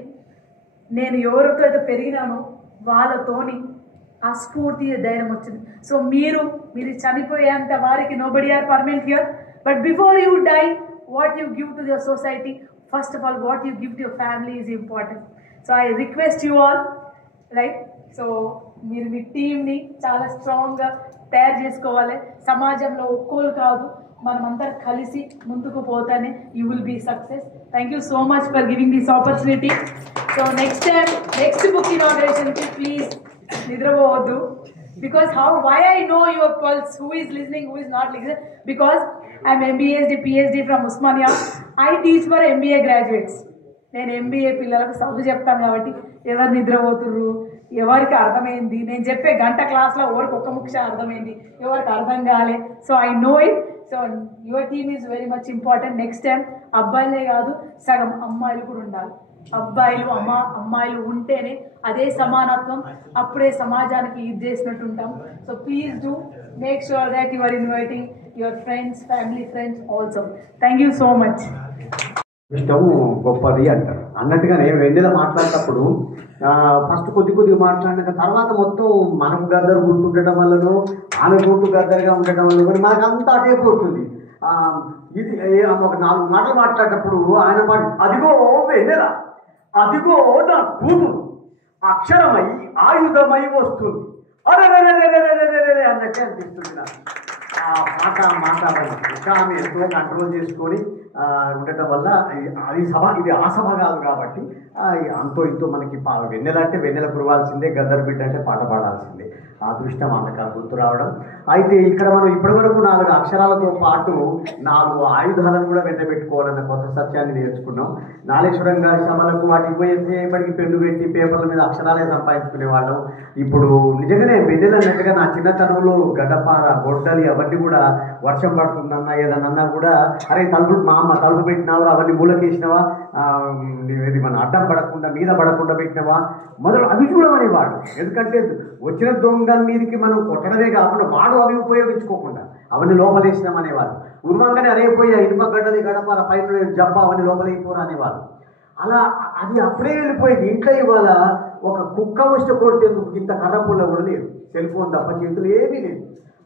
నేను ఎవరితో అయితే పెరిగినానో వాళ్ళతోని ఆ స్ఫూర్తి ధైర్యం వచ్చింది. సో మీరు చనిపోయేంత వారికి nobody are permanent here, but before you die what you give to your society, first of all what you give to your family is important. So I request you all, right? So మీరు మీ టీమ్ని చాలా స్ట్రాంగ్గా తయారు చేసుకోవాలి. సమాజంలో ఒక్కోలు కాదు, మనమందరం కలిసి ముందుకు పోతానే you will be success. Thank you so much for giving this opportunity. So next book ఇనాగ్రేషన్కి ప్లీజ్ నిద్రపోవద్దు. Because why I know your pulse, who is listening, who is not listening, because I am MBA, PhD from Usmania. I teach for MBA graduates. నేను MBA పిల్లలకు చదువు చెప్తాను కాబట్టి ఎవరు నిద్రపోతుర్రు, ఎవరికి అర్థమైంది, నేను చెప్పే గంట క్లాస్లో ఎవరికి ఒక్క ముఖ్య అర్థమైంది, ఎవరికి అర్థం కాలే. So I know it. So your team is very much important. Next time అబ్బాయిలే కాదు, సగం అమ్మాయిలు కూడా ఉండాలి. అమ్మాయిలు ఉంటేనే అదే సమానత్వం, అప్పుడే సమాజానికి ఇది చేసినట్టు ఉంటాం. So please do make sure that you are inviting your friends, family friends also. Thank you so much. ఇష్టం గొప్పది అంటారు అన్నట్టుగా నేను వెన్నెల మాట్లాడేటప్పుడు ఫస్ట్ కొద్దిగా మాట్లాడినాక తర్వాత మొత్తం మనకు గద్దరు గుర్తుండటం వల్లనో ఆమె గుర్తు గద్దరుగా ఉండటం వల్ల కూడా మనకు అంతా అటే పోతుంది. ఇది ఒక 4 మాటలు మాట్లాడేటప్పుడు ఆయన మాట, అదిగో వెన్నెల, అదిగో నా కూతురు అక్షరమై ఆయుధమై వస్తుంది, అరే అన్నట్టే అనిపిస్తుంది నాకు. ఆ మాట ఇంకా ఆమె ఎంతో కంట్రోల్ చేసుకొని ఉండటం వల్ల ఇది ఆ సభ కాదు కాబట్టి అంతో ఇంతో మనకి వెన్నెల అంటే వెన్నెల కురవాల్సిందే, గద్దరు బిడ్డ అంటే పాట పాడాల్సిందే. ఆ దృష్టం ఆమెకు గుర్తు రావడం. అయితే ఇక్కడ మనం ఇప్పటివరకు 4 అక్షరాలతో పాటు 4 ఆయుధాలను కూడా వెంటబెట్టుకోవాలన్న కొత్త సత్యాన్ని నేర్చుకున్నాం. నాగేశ్వరం గారి సభలకు వాటికి పోయేపటికి పెన్ను పెట్టి పేపర్ల మీద అక్షరాలే సంపాదించుకునే వాళ్ళం. ఇప్పుడు నిజంగానే వెన్నెల అన్నట్టుగా నా చిన్నతనంలో గడ్డపార, గొడ్డలి అవన్నీ కూడా వర్షం పడుతుందన్నా ఏదన్నా కూడా అరే మా అమ్మ తలుపు పెట్టినావా, అవన్నీ మూలకేసినవా, ఇది మన అడ్డం పడకుండా మీద పడకుండా పెట్టినవా, మొదలు అవి చూడమనేవాడు. ఎందుకంటే వచ్చిన దొంగ మీదకి మనం కొట్టడమే కాకుండా వాడు అవి ఉపయోగించుకోకుండా అవన్నీ లోపలేసినామనేవాళ్ళు. ఉర్వంగానే అరే పోయి ఇనుప గడ్డలి గడపాల పైన జబ్బ అవన్నీ లోపలైపోరా అనేవాళ్ళు. అలా అది అప్పుడే వెళ్ళిపోయింది. ఇంట్లో ఇవాళ ఒక కుక్క వస్తే కొడితేందుకు ఇంత కర్రపుల్ల కూడా లేదు, సెల్ ఫోన్ తప్ప చేతులు ఏమీ లేదు.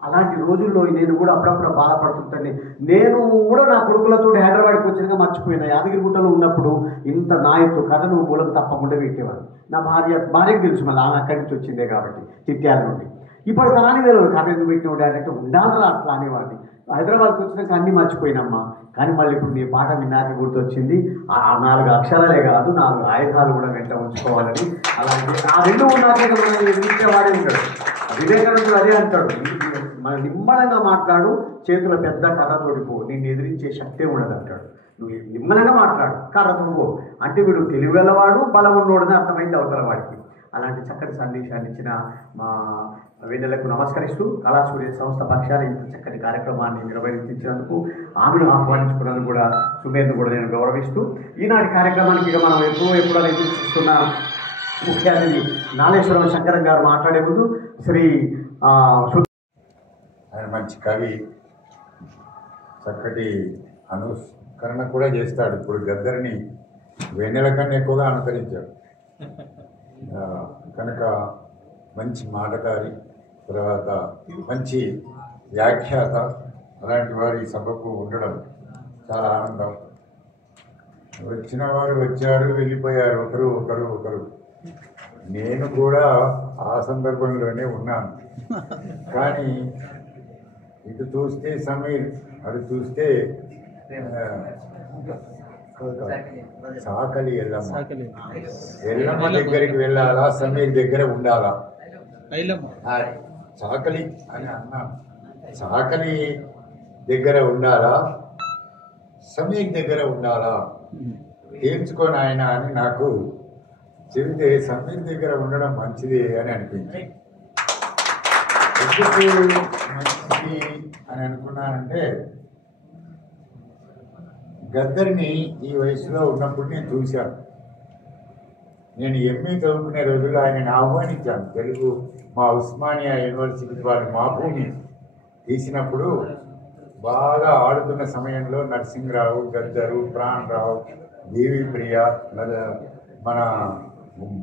అలాంటి రోజుల్లో నేను కూడా అప్పుడప్పుడు బాధపడుతుంటాను. నేను కూడా నా కొడుకులతో హైదరాబాద్కి వచ్చినాక మర్చిపోయినా. యాదగిరిగుట్టలో ఉన్నప్పుడు ఇంత నాయకు కథను మూలకు తప్పకుండా పెట్టేవాడు. నా భార్యకు తెలుసు, మళ్ళీ ఆమె అక్కడి నుంచి వచ్చిందే కాబట్టి చిట్యాల నుండి. ఇప్పుడు తరానికి తెలియదు కథ ఎందుకు పెట్టిన డైరెక్ట్ ఉండాలరా అట్లా అనేవాడిని. హైదరాబాద్కి వచ్చినాక అన్నీ మర్చిపోయినమ్మా. కానీ మళ్ళీ ఇప్పుడు నీ పాట విన్నాక గుర్తొచ్చింది. ఆ 4 అక్షరాలే కాదు 4 ఆయుధాలు కూడా వెంట ఉంచుకోవాలని. అలాంటి ఆ 2 ఉన్నాకే మనం ఎదిరించేవాడే ఉంటాడు. వివేకానందుడు అదే అంటాడు, మన నిమ్మలంగా మాట్లాడు, చేతుల పెద్ద కర్రతోటి పో, నిన్ను ఎదిరించే శక్తే ఉండదు అంటాడు. నువ్వు నిమ్మలంగా మాట్లాడు, కర్రతో పో అంటే వీడు తెలివిగలవాడు, బలం ఉన్నోడని అర్థమైంది అవతల వాడికి. అలాంటి చక్కటి సందేశాన్ని ఇచ్చిన మా వీళ్ళకు నమస్కరిస్తూ కళాసూర్య సంస్థ పక్షాన ఇంత చక్కటి కార్యక్రమాన్ని నిర్వహించినందుకు ఆమెను ఆహ్వానించుకున్నందుకు కూడా సుమేర్ను కూడా నేను గౌరవిస్తూ ఈనాటి కార్యక్రమానికి ఇక మనం ఎప్పుడో చూస్తున్న ముఖ్య అతిథి నాలేశ్వరం శంకరం గారు మాట్లాడే ముందు శ్రీ ఆయన మంచి కవి, చక్కటి అనుకరణ కూడా చేస్తాడు. ఇప్పుడు గద్దరిని వెన్నెల కన్నా ఎక్కువగా అనుకరించాడు కనుక మంచి మాటకారి, తర్వాత మంచి వ్యాఖ్యాత, అలాంటి వారి సభకు ఉండడం చాలా ఆనందం. వచ్చిన వారు వచ్చారు, వెళ్ళిపోయారు, ఒకరు. నేను కూడా ఆ సందర్భంలోనే ఉన్నాను. కానీ ఇటు చూస్తే సమీర్, అటు చూస్తే సాకలి ఎల్లమ్మ దగ్గరికి వెళ్ళాలా, సమీర్ దగ్గర ఉండాలా? సాకలి అని అన్నాను. సాకలి దగ్గర ఉండాలా, సమీర్ దగ్గర ఉండాలా తేల్చుకొని ఆయన అని నాకు చెబితే సమీర్ దగ్గర ఉండడం మంచిది అని అనిపించింది. ఎందుకు మంచిది అని అనుకున్నానంటే, గద్దరిని ఈ వయసులో ఉన్నప్పుడు నేను చూశాను. నేను ఎంఏ చదువుకునే రోజుల్లో ఆయనను ఆహ్వానించాను. తెలుగు మా ఉస్మానియా యూనివర్సిటీ వారి మా భూమి తీసినప్పుడు బాగా ఆడుతున్న సమయంలో నరసింహరావు, గద్దరు, ప్రాణరావు, దేవి ప్రియ, మన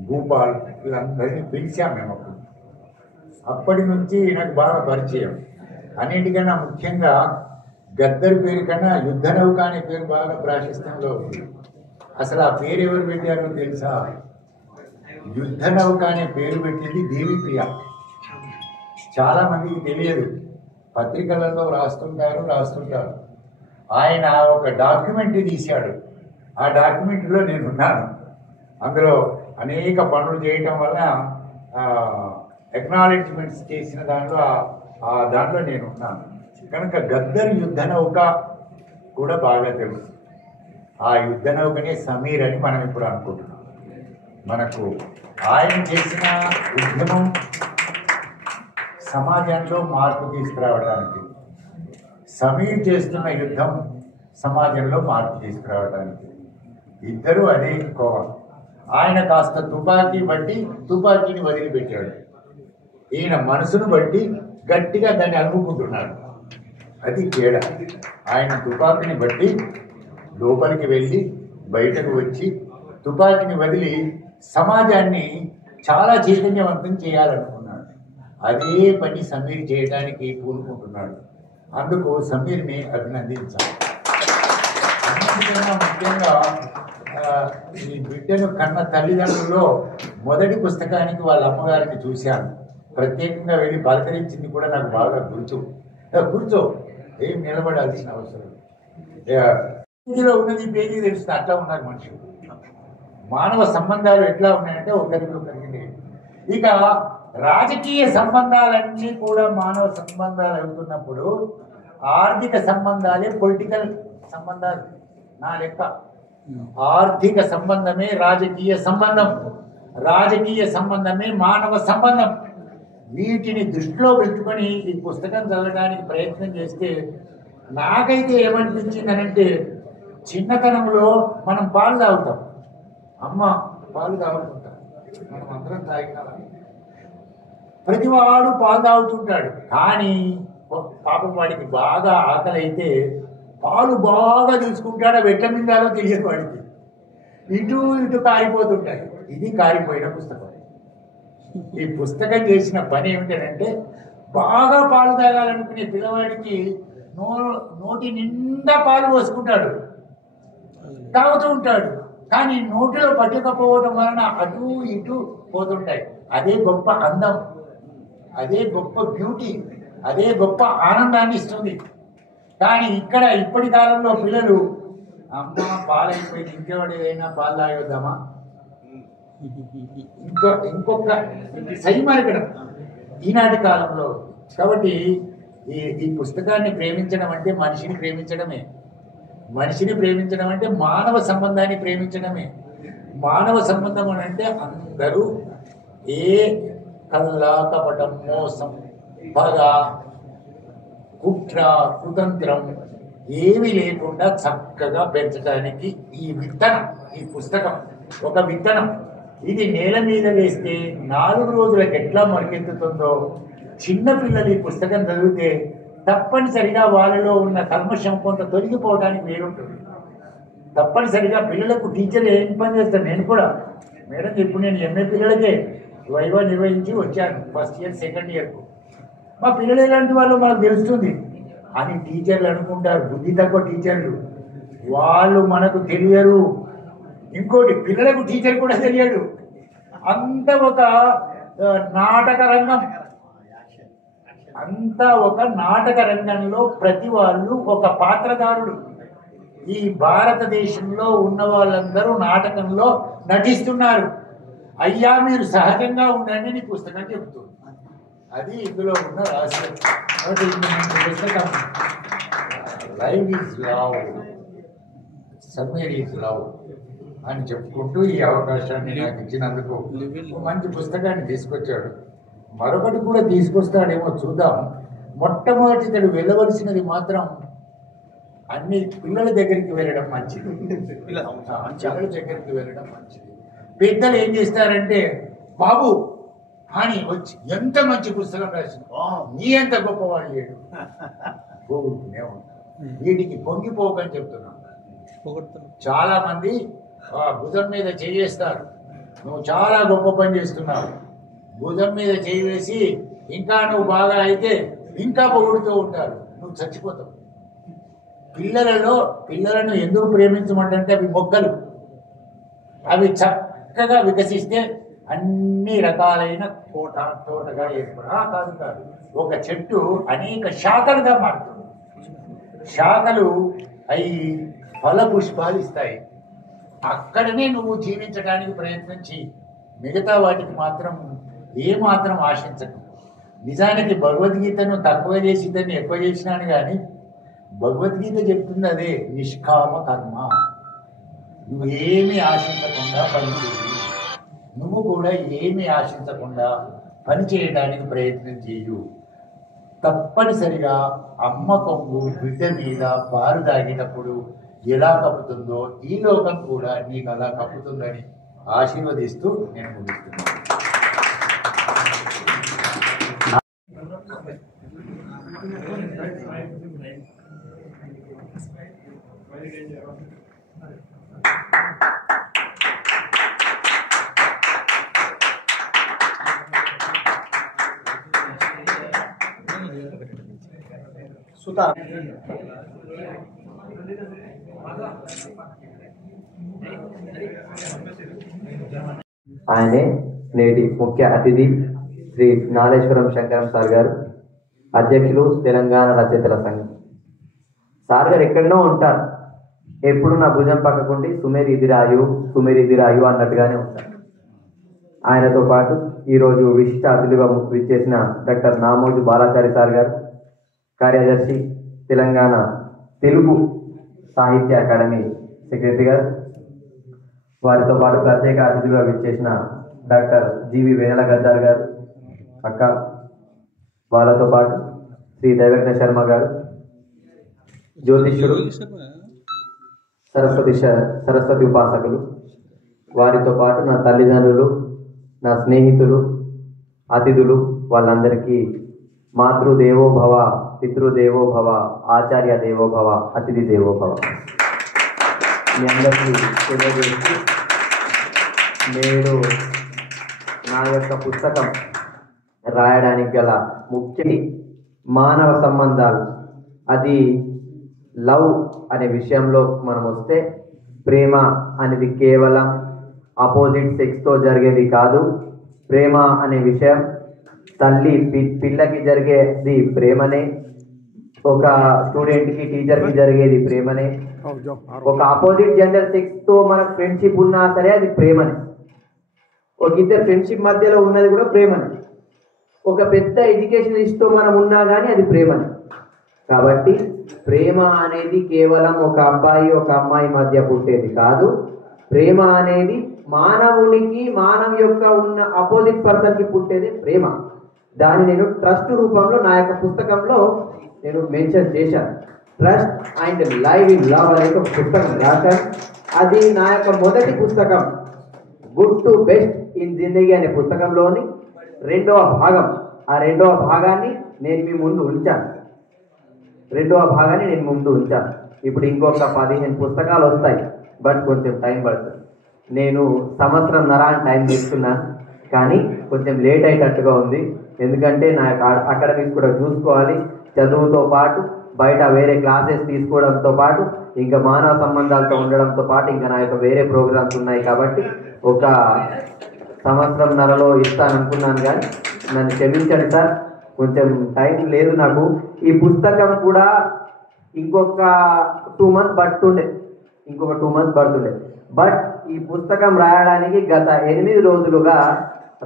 భూపాల్, వీళ్ళందరినీ పిలిచాం మేము. అప్పటి నుంచి నాకు బాగా పరిచయం. అన్నిటికన్నా ముఖ్యంగా గద్దరు పేరు కన్నా యుద్ధ నౌక అనే పేరు బాగా ప్రాశస్త్యంలో ఉంది. అసలు ఆ పేరు ఎవరు పెట్టారో తెలుసా? యుద్ధ నౌక అనే పేరు పెట్టింది దేవి ప్రియ. చాలా మందికి తెలియదు, పత్రికలలో రాస్తుంటారు. ఆయన ఒక డాక్యుమెంటరీ తీశాడు. ఆ డాక్యుమెంటరీలో నేనున్నాను. అందులో అనేక పనులు చేయటం వల్ల ఎక్నాలెడ్జ్మెంట్స్ చేసిన దాంట్లో నేనున్నాను. కనుక గద్దర్ యుద్ధ నౌక కూడా బాగా తెలుసు. ఆ యుద్ధ నౌకనే సమీర్ అని మనం ఇప్పుడు అనుకుంటున్నాం. మనకు ఆయన చేసిన ఉద్యమం సమాజంలో మార్పు తీసుకురావడానికి, సమీర్ చేస్తున్న యుద్ధం సమాజంలో మార్పు తీసుకురావడానికి, ఇద్దరూ అదే కోవ. ఆయన కాస్త తుపాకీ బట్టి తుపాకీని వదిలిపెట్టాడు. ఈయన మనసును బట్టి గట్టిగా దాన్ని అనుకుంటున్నాడు. అది తేడా. ఆయన తుపాకీని బట్టి లోపలికి వెళ్ళి బయటకు వచ్చి తుపాకీని వదిలి సమాజాన్ని చాలా చైతన్యవంతం చేయాలనుకున్నాడు. అదే పని సమీర్ చేయడానికి పూనుకుంటున్నాడు. అందుకు సమీర్ని అభినందించాలి. అన్నిటికన్నా ముఖ్యంగా ఈ బిడ్డను కన్న తల్లిదండ్రుల్లో మొదటి పుస్తకానికి వాళ్ళ అమ్మగారిని చూశాను. ప్రత్యేకంగా వెళ్ళి పలకరించింది కూడా నాకు బాగా కూర్చో ఏం నిలబడాల్సిన అవసరం. పేజీలో ఉన్నది పేజీ తెలుస్తుంది. అట్లా ఉన్నారు మనుషులు. మానవ సంబంధాలు ఎట్లా ఉన్నాయంటే ఒకరికి. ఇక రాజకీయ సంబంధాలన్నీ కూడా మానవ సంబంధాలు అవుతున్నప్పుడు ఆర్థిక సంబంధాలే పొలిటికల్ సంబంధాలు. నా లెక్క ఆర్థిక సంబంధమే రాజకీయ సంబంధం, రాజకీయ సంబంధమే మానవ సంబంధం. వీటిని దృష్టిలో పెట్టుకొని ఈ పుస్తకం చదవడానికి ప్రయత్నం చేస్తే నాకైతే ఏమనిపించిందనంటే, చిన్నతనంలో మనం పాలు తాగుతాం, అమ్మ పాలు తాగుతుంటాం, మనం అందరం తాగినా ప్రతివాడు పాలు తాగుతుంటాడు. కానీ పాపం వాడికి బాగా ఆకలి అయితే పాలు బాగా తీసుకుంటాడో వెట్టమిందాలో తెలియదు వాడికి. ఇటు కారిపోతుంటాయి. ఇది కారిపోయిన పుస్తకం. ఈ పుస్తకం చేసిన పని ఏమిటంటే, బాగా పాలు తాగాలనుకునే పిల్లవాడికి నోటి నిండా పాలు పోసుకుంటాడు, తాగుతూ ఉంటాడు. కానీ నోటిలో పట్టుకపోవడం వలన అటు ఇటు పోతుంటాయి. అదే గొప్ప అందం, అదే గొప్ప బ్యూటీ, అదే గొప్ప ఆనందాన్ని ఇస్తుంది. కానీ ఇక్కడ ఇప్పటి కాలంలో పిల్లలు, అమ్మ పాలైపోయింది, ఇంకెవడు ఏదైనా పాలు తాగొద్దామా, ఇంకొక సైమరకడం ఈనాటి కాలంలో. కాబట్టి ఈ పుస్తకాన్ని ప్రేమించడం అంటే మనిషిని ప్రేమించడమే. మనిషిని ప్రేమించడం అంటే మానవ సంబంధాన్ని ప్రేమించడమే. మానవ సంబంధం అని అంటే అందరూ ఏ కల్లా కపటం మోసం పగ కుట్ర కుతంత్రం ఏమీ లేకుండా చక్కగా పెంచడానికి ఈ విత్తనం, ఈ పుస్తకం ఒక విత్తనం. ఇది నేల మీద వేస్తే 4 రోజులకు ఎట్లా మొలకెత్తుతుందో చిన్నపిల్లలు ఈ పుస్తకం చదివితే తప్పనిసరిగా వాళ్ళలో ఉన్న కల్మషం కొంత తొలగిపోవడానికి వీలుంటుంది. తప్పనిసరిగా పిల్లలకు టీచర్ ఏం పని చేస్తాను. నేను కూడా మేడం ఇప్పుడు నేను ఎంఏ పిల్లలకే వైవా నిర్వహించి వచ్చాను ఫస్ట్ ఇయర్ సెకండ్ ఇయర్కు. మా పిల్లలు ఎలాంటి వాళ్ళు మనకు తెలుస్తుంది అని టీచర్లు అనుకుంటారు, బుద్ధి తక్కువ టీచర్లు. వాళ్ళు మనకు తెలియరు. ఇంకోటి పిల్లలకు టీచర్ కూడా తెలియడు. అంత ఒక నాటక రంగం, అంతా ఒక నాటక రంగంలో ప్రతి వాళ్ళు ఒక పాత్రధారుడు. ఈ భారతదేశంలో ఉన్న వాళ్ళందరూ నాటకంలో నటిస్తున్నారు. అయ్యా మీరు సహజంగా ఉండండి నీ పుస్తకం చెబుతుంది. అది ఇందులో ఉన్న రహస్యం. పుస్తకం live is love, Sameer is love అని చెప్పుకుంటూ ఈ అవకాశాన్ని నాకు ఇచ్చినందుకు మంచి పుస్తకాన్ని తీసుకొచ్చాడు. మరొకటి కూడా తీసుకొస్తాడేమో చూద్దాం. మొట్టమొదటి ఇతడు వెళ్ళవలసినది మాత్రం అన్ని పిల్లల దగ్గరికి వెళ్ళడం మంచిది. పిల్లల దగ్గరికి వెళ్ళడం మంచిది. పెద్దలు ఏం చేస్తారంటే బాబు అని వచ్చి ఎంత మంచి పుస్తకం రాసిన, నీ ఎంత గొప్పవాడు లేడు, పోగొట్టుకునే ఉంటాడు. వీడికి పొంగిపోకని చెప్తున్నాను. చాలా మంది భుజం మీద చేయేస్తారు, నువ్వు చాలా గొప్ప పని చేస్తున్నావు. భుజం మీద చేయి వేసి ఇంకా నువ్వు బాగా అయితే ఇంకా పొగుడుతూ ఉంటారు. నువ్వు చచ్చిపోతావు. పిల్లలను ఎందుకు ప్రేమించమంటే అవి మొక్కలు. అవి చక్కగా వికసిస్తే అన్ని రకాలైన తోటగా కాదు. ఒక చెట్టు అనేక శాఖలుగా మారుతుంది. శాఖలు అవి ఫల పుష్పాలు ఇస్తాయి. అక్కడనే నువ్వు జీవించడానికి ప్రయత్నించి మిగతా వాటికి మాత్రం ఏమాత్రం ఆశించకు. నిజానికి భగవద్గీతను తక్కువ చేసిందని ఎక్కువ చేసినాను కానీ భగవద్గీత చెప్తుంది అదే, నిష్కామ కర్మ. నువ్వు ఏమీ ఆశించకుండా పనిచేయి. నువ్వు కూడా ఏమీ ఆశించకుండా పని చేయడానికి ప్రయత్నం చేయు. తప్పనిసరిగా అమ్మ కొంగు బిడ్డ మీద పాలు తాగేటప్పుడు ఎలా కప్పుతుందో ఈ లోకం కూడా నీకు అలా కప్పుతుందని ఆశీర్వదిస్తూ నేను ముగిస్తున్నాను. సుతార్ ఆయనే నేటి ముఖ్య అతిథి శ్రీ నాలేశ్వరం శంకరం సార్ గారు, అధ్యక్షులు తెలంగాణ రచయితల సంఘం. సార్ గారు ఎక్కడనో ఉంటారు, ఎప్పుడు నా భుజం పక్కకుండి సుమేర్ ఇది రాయు అన్నట్టుగానే ఉంటారు. ఆయనతో పాటు ఈరోజు విశిష్ట అతిథిగా విచ్చేసిన డాక్టర్ నామోజు బాలాచారి సార్ గారు, కార్యదర్శి తెలంగాణ తెలుగు సాహిత్య అకాడమీ సెక్రటరీ గారు, వారితో పాటు ప్రత్యేక అతిథిగా విచ్చేసిన డాక్టర్ జీవి వేనల గద్దార్ గారు అక్క, వాళ్ళతో పాటు శ్రీ దైవజ్ఞ శర్మ గారు, జ్యోతిష్యుడు, సరస్వతి ఉపాసకులు, వారితో పాటు నా తల్లిదండ్రులు, నా స్నేహితులు, అతిథులు, వాళ్ళందరికీ మాతృదేవో భవ, పితృదేవో భవ, ఆచార్య దేవో భవ, అతిథి దేవో భవ. మీ అందరికీ తెలియజేసి నేను నా యొక్క పుస్తకం రాయడానికి గల ముఖ్య మానవ సంబంధాలు, అది లవ్ అనే విషయంలో మనం వస్తే ప్రేమ అనేది కేవలం ఆపోజిట్ సెక్స్తో జరిగేది కాదు. ప్రేమ అనే విషయం తల్లి పిల్లకి జరిగేది ప్రేమనే, ఒక స్టూడెంట్కి టీచర్కి జరిగేది ప్రేమనే, ఒక ఆపోజిట్ జెండర్ సెక్స్తో మనకు ఫ్రెండ్షిప్ ఉన్నా సరే అది ప్రేమనే, ఒక ఇద్దరు ఫ్రెండ్షిప్ మధ్యలో ఉన్నది కూడా ప్రేమనే, ఒక పెద్ద ఎడ్యుకేషనిస్ట్తో మనం ఉన్నా కానీ అది ప్రేమనే. కాబట్టి ప్రేమ అనేది కేవలం ఒక అబ్బాయి ఒక అమ్మాయి మధ్య పుట్టేది కాదు. ప్రేమ అనేది మానవునికి మానవ యొక్క ఉన్న అపోజిట్ పర్సన్కి పుట్టేది ప్రేమ. దాన్ని నేను ట్రస్ట్ రూపంలో నా యొక్క పుస్తకంలో నేను మెన్షన్ చేశాను. Trust and live in love అనే ఒక పుస్తకం రాశాను. అది నా యొక్క మొదటి పుస్తకం గుడ్ టు బెస్ట్ ఇన్ జిందగీ అనే పుస్తకంలోని రెండవ భాగం. ఆ రెండవ భాగాన్ని నేను మీ ముందు ఉంచాను. ఇప్పుడు ఇంకొక 15 పుస్తకాలు వస్తాయి, బట్ కొంచెం టైం పడుతుంది. నేను సంవత్సరంన్నర టైం తీసుకున్నాను, కానీ కొంచెం లేట్ అయ్యేటట్టుగా ఉంది. ఎందుకంటే నా యొక్క అకాడమిక్స్ కూడా చూసుకోవాలి, చదువుతో పాటు బయట వేరే క్లాసెస్ తీసుకోవడంతో పాటు ఇంకా మానవ సంబంధాలతో ఉండడంతో పాటు ఇంకా నా యొక్క వేరే ప్రోగ్రామ్స్ ఉన్నాయి. కాబట్టి ఒక సంవత్సరంన్నరలో ఇస్తాననుకున్నాను, కానీ నన్ను క్షమించండి సార్, కొంచెం టైం లేదు నాకు. ఈ పుస్తకం కూడా ఇంకొక 2 months పడుతుండే. బట్ ఈ పుస్తకం రాయడానికి గత 8 రోజులుగా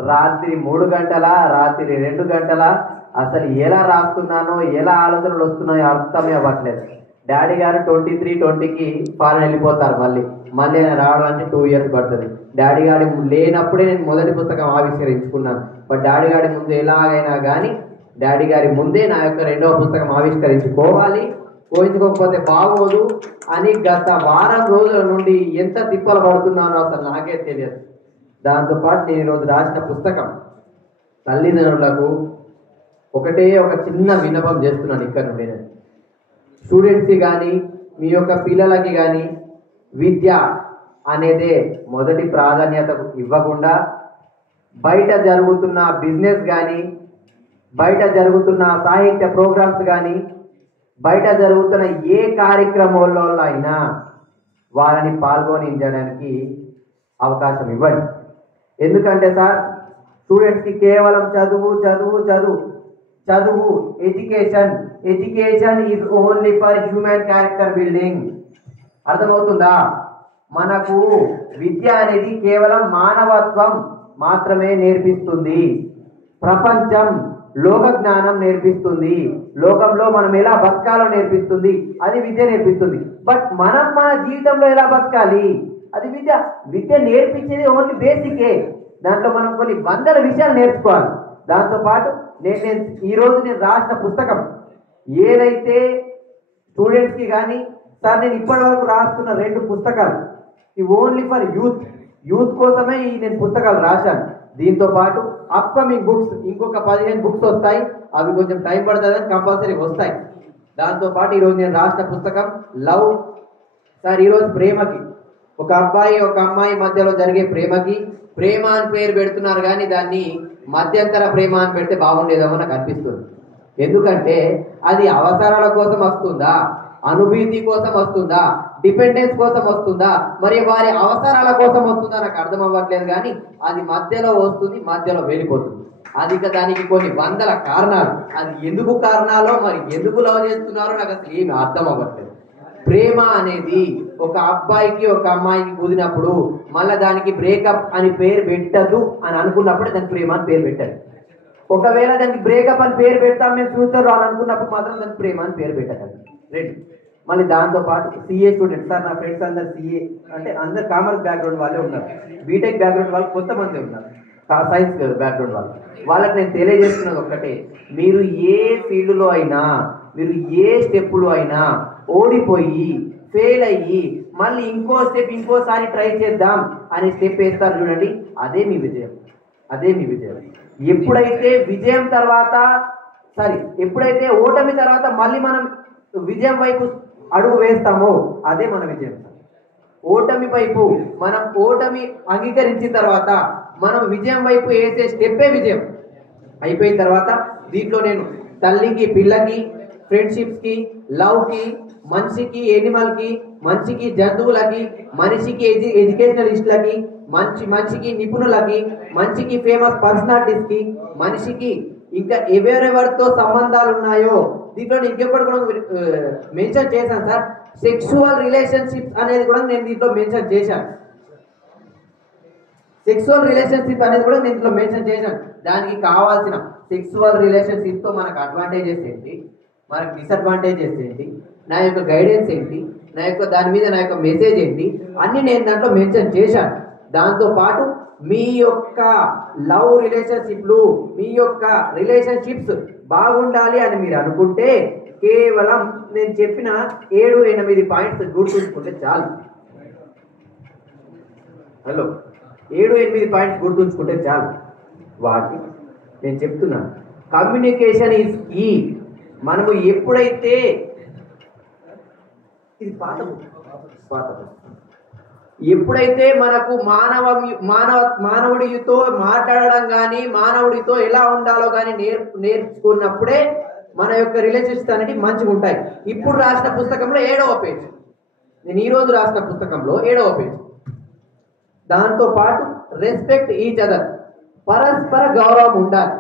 రాత్రి 3 గంటల రాత్రి 2 గంటల అసలు ఎలా రాస్తున్నానో ఎలా ఆలోచనలు వస్తున్నాయో అర్థమే అవ్వట్లేదు. డాడీ గారు 23-20కి ఫారెన్ వెళ్ళిపోతారు. మళ్ళీ ఆయన రావడానికి 2 years పడుతుంది. డాడీ గారి లేనప్పుడే నేను మొదటి పుస్తకం ఆవిష్కరించుకున్నాను. బట్ డాడీ గారి ముందు ఎలాగైనా కానీ డాడీ గారి ముందే నా యొక్క రెండవ పుస్తకం పోయించుకోకపోతే బాగోదు అని గత వారం రోజుల నుండి ఎంత తిప్పలు పడుతున్నానో అసలు నాకే తెలియదు. దాంతోపాటు నేను ఈరోజు రాసిన పుస్తకం తల్లిదండ్రులకు ఒకటే ఒక చిన్న విన్నపం చేస్తున్నాను. ఇక్కడ నుండి నేను స్టూడెంట్స్కి కానీ మీ యొక్క పిల్లలకి కానీ విద్య అనేదే మొదటి ప్రాధాన్యత ఇవ్వకుండా బయట జరుగుతున్న బిజినెస్ కానీ బయట జరుగుతున్న సాహిత్య ప్రోగ్రామ్స్ కానీ బయట జరుగుతున్న ఏ కార్యక్రమాల్లో అయినా వాళ్ళని పాల్గొనించడానికి అవకాశం ఇవ్వండి. ఎందుకంటే సార్ స్టూడెంట్స్కి కేవలం చదువు education is only for human character building. అర్థమవుతుందా? మనకు విద్య అనేది కేవలం మానవత్వం మాత్రమే నేర్పిస్తుంది. ప్రపంచం లోక జ్ఞానం నేర్పిస్తుంది. లోకంలో మనం ఎలా బతకాలో నేర్పిస్తుంది. అది విద్య నేర్పిస్తుంది. బట్ మనం మన జీవితంలో ఎలా బతకాలి అది విద్య నేర్పించేది ఓన్లీ బేసికే. దాంట్లో మనం కొన్ని వందల విషయాలు నేర్చుకోవాలి. దాంతోపాటు ఈరోజు నేను రాసిన పుస్తకం ఏదైతే స్టూడెంట్స్కి కానీ సార్ నేను ఇప్పటి వరకు రాస్తున్న 2 పుస్తకాలు ఈ ఓన్లీ ఫర్ యూత్ కోసమే నేను పుస్తకాలు రాశాను. దీంతో పాటు అప్కమింగ్ బుక్స్ ఇంకొక 15 బుక్స్ వస్తాయి. అవి కొంచెం టైం పడుతుందని కంపల్సరీ వస్తాయి. దాంతోపాటు ఈరోజు నేను రాసిన పుస్తకం లవ్. సార్ ఈరోజు ప్రేమకి ఒక అబ్బాయి ఒక అమ్మాయి మధ్యలో జరిగే ప్రేమకి ప్రేమ అని పేరు పెడుతున్నారు, కానీ దాన్ని మధ్యంతర ప్రేమ అని పెడితే బాగుండేదేమో నాకు అనిపిస్తుంది. ఎందుకంటే అది అవసరాల కోసం వస్తుందా, అనుభూతి కోసం వస్తుందా, డిపెండెన్స్ కోసం వస్తుందా, మరి వారి అవసరాల కోసం వస్తుందా నాకు అర్థం అవ్వట్లేదు. కానీ అది మధ్యలో వస్తుంది, మధ్యలో వెళ్ళిపోతుంది. అది దానికి కొన్ని వందల కారణాలు. అది ఎందుకు కారణాలో మరి ఎందుకు లవ్ చేస్తున్నారో నాకు అసలు ఏమి అర్థం అవ్వట్లేదు. ప్రేమ అనేది ఒక అబ్బాయికి ఒక అమ్మాయికి కుదిరినప్పుడు మళ్ళీ దానికి బ్రేకప్ అని పేరు పెట్టద్దు అని అనుకున్నప్పుడే దానికి ప్రేమ అని పేరు పెట్టారు. ఒకవేళ దానికి బ్రేకప్ అని పేరు పెడతాం మేము ఫ్యూచర్లో అని అనుకున్నప్పుడు మాత్రం దానికి ప్రేమ అని పేరు పెట్టకండి. రెడీ. మళ్ళీ దాంతోపాటు సిఏ స్టూడెంట్స్ సార్, నా ఫ్రెండ్స్ అందరు సిఏ అంటే అందరు కామర్స్ బ్యాక్గ్రౌండ్ వాళ్ళే ఉన్నారు. బీటెక్ బ్యాక్గ్రౌండ్ వాళ్ళు కొంతమంది ఉన్నారు, సైన్స్ బ్యాక్గ్రౌండ్ వాళ్ళకి నేను తెలియజేస్తున్నది ఒక్కటే, మీరు ఏ ఫీల్డ్లో అయినా మీరు ఏ స్టెప్పులో అయినా ఓడిపోయి ఫెయిల్ అయ్యి మళ్ళీ ఇంకో స్టెప్ ఇంకోసారి ట్రై చేద్దాం అని స్టెప్ వేస్తారు చూడండి, అదే మీ విజయం. ఎప్పుడైతే విజయం తర్వాత ఎప్పుడైతే ఓటమి తర్వాత మళ్ళీ మనం విజయం వైపు అడుగు వేస్తామో అదే మన విజయం. ఓటమి వైపు మనం ఓటమి అంగీకరించిన తర్వాత మనం విజయం వైపు వేసే స్టెప్పే విజయం. అయిపోయిన తర్వాత దీంట్లో నేను తల్లికి పిల్లకి ఫ్రెండ్షిప్స్కి లవ్కి మనిషికి ఎనిమల్కి మనిషికి జంతువులకి మనిషికి ఎడ్యుకేషనలిస్టులకి మనిషికి నిపుణులకి మనిషికి ఫేమస్ పర్సనాలిటీస్కి మనిషికి ఇంకా ఎవరెవరితో సంబంధాలు ఉన్నాయో దీంట్లో ఇంకొకటి కూడా మెన్షన్ చేశాను సార్. సెక్సువల్ రిలేషన్షిప్స్ అనేది కూడా నేను దీంట్లో మెన్షన్ చేశాను. దానికి కావాల్సిన సెక్సువల్ రిలేషన్షిప్తో మనకు అడ్వాంటేజెస్ ఏంటి, మనకు డిసడ్వాంటేజెస్ ఏంటి, నా యొక్క గైడెన్స్ ఏంటి, నా యొక్క దాని మీద నా యొక్క మెసేజ్ ఏంటి అన్ని నేను దాంట్లో మెన్షన్ చేశాను. దాంతోపాటు మీ యొక్క లవ్ రిలేషన్షిప్లు, మీ యొక్క రిలేషన్షిప్స్ బాగుండాలి అని మీరు అనుకుంటే కేవలం నేను చెప్పిన 7-8 పాయింట్స్ గుర్తుంచుకుంటే చాలు. హలో, 7-8 పాయింట్స్ గుర్తుంచుకుంటే చాలు. వాటి నేను చెప్తున్నాను, కమ్యూనికేషన్ ఈజ్ కీ. మనము ఎప్పుడైతే ఇది ఎప్పుడైతే మనకు మానవుడితో మాట్లాడడం కానీ మానవుడితో ఎలా ఉండాలో కానీ నేర్చుకున్నప్పుడే మన యొక్క రిలేషన్షిప్స్ అనేది మంచిగా ఉంటాయి. ఇప్పుడు రాసిన పుస్తకంలో 7వ పేజ్, నేను ఈరోజు రాసిన పుస్తకంలో 7వ పేజ్. దాంతో పాటు రెస్పెక్ట్ ఈచ్ అదర్, పరస్పర గౌరవం ఉండాలి.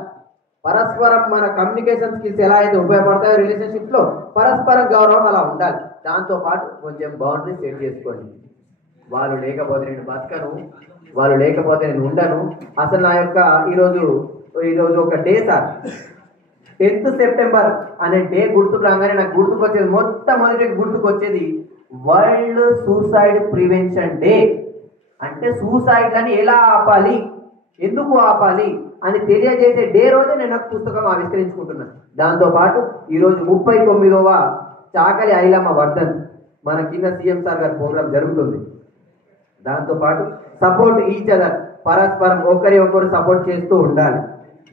పరస్పరం మన కమ్యూనికేషన్ స్కిల్స్ ఎలా అయితే ఉపయోగపడతాయో రిలేషన్షిప్లో పరస్పర గౌరవం అలా ఉండాలి. దాంతో పాటు కొంచెం బౌండరీ సెట్ చేసుకోండి. వాళ్ళు లేకపోతే నేను బతకను, వాళ్ళు లేకపోతే నేను ఉండను. అసలు నా యొక్క ఈరోజు ఒక డే సార్, 10th సెప్టెంబర్ అనే డే గుర్తుకు రాగానే నాకు గుర్తుకొచ్చేది, మొట్టమొదటి గుర్తుకొచ్చేది వరల్డ్ సూసైడ్ ప్రివెన్షన్ డే. అంటే సూసైడ్లని ఎలా ఆపాలి, ఎందుకు ఆపాలి అని తెలియజేసే డే రోజే నేను ఒక పుస్తకం ఆవిష్కరించుకుంటున్నాను. దాంతోపాటు ఈరోజు 39వ చాకలి ఐలమ్మ వర్ధన్ మన కింద సీఎం సార్ గారి ప్రోగ్రాం జరుగుతుంది. దాంతోపాటు సపోర్ట్ ఈచ్ అదర్, పరస్పరం ఒకరి ఒకరు సపోర్ట్ చేస్తూ ఉండాలి.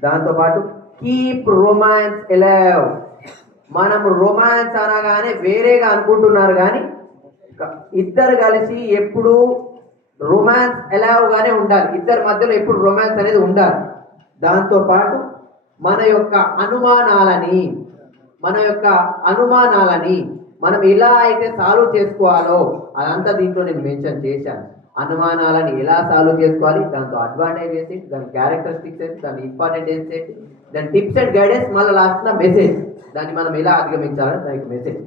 దాంతోపాటు కీప్ రొమాన్స్ ఎలైవ్. మనం రొమాన్స్ అనగానే వేరేగా అనుకుంటున్నారు, కానీ ఇద్దరు కలిసి ఎప్పుడు రొమాన్స్ ఎలైవ్ గానే ఉండాలి. ఇద్దరి మధ్యలో ఎప్పుడు రొమాన్స్ అనేది ఉండాలి. దాంతోపాటు మన యొక్క అనుమానాలని మనం ఎలా అయితే సాల్వ్ చేసుకోవాలో అదంతా దీంట్లో నేను మెన్షన్ చేశాను. అనుమానాలను ఎలా సాల్వ్ చేసుకోవాలి, దాంతో అడ్వాంటేజెస్ ఏంటి, దాని క్యారెక్టరిస్టిక్స్ ఏంటి, దాని ఇంపార్టెంట్ ఏంటి, దాని టిప్స్ అండ్ గైడెన్స్, మళ్ళీ లాస్ట్ మెసేజ్, దాన్ని మనం ఎలా అధిగమించాలని దానికి మెసేజ్.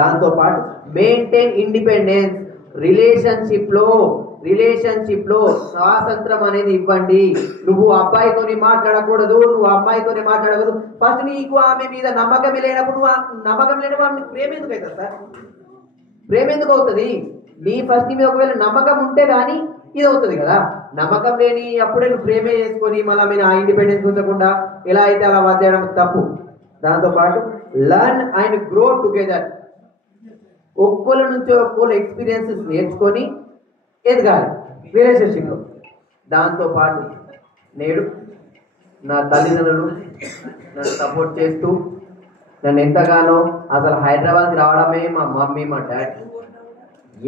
దాంతోపాటు మెయింటైన్ ఇండిపెండెన్స్. రిలేషన్షిప్లో స్వాతంత్రం అనేది ఇవ్వండి. నువ్వు అబ్బాయితోని మాట్లాడకూడదు, నువ్వు అమ్మాయితోనే మాట్లాడకూడదు. ఫస్ట్ నీకు ఆమె మీద నమ్మకమే లేనప్పుడు నమ్మకం లేనప్పుడు ప్రేమ ఎందుకు అవుతుంది సార్? ప్రేమ ఎందుకు అవుతుంది? నీ ఫస్ట్ మీద ఒకవేళ నమ్మకం ఉంటే కానీ ఇది అవుతుంది కదా. నమ్మకం లేని అప్పుడే నువ్వు ప్రేమే చేసుకొని మళ్ళీ మీరు ఆ ఇండిపెండెన్స్ ఉంచకుండా ఎలా అయితే అలా వదిలేయడం తప్పు. దాంతోపాటు లర్న్ అండ్ గ్రో టుగెదర్. ఒక్కొల నుంచి ఒక్కొక్క ఎక్స్పీరియన్సెస్ నేర్చుకొని ఎదగాలి రిలేషన్షిప్లో. దాంతోపాటు నేడు నా తల్లిదండ్రులు నన్ను సపోర్ట్ చేస్తూ నన్ను ఎంతగానో, అసలు హైదరాబాద్కి రావడమే మా మమ్మీ మా డాడీ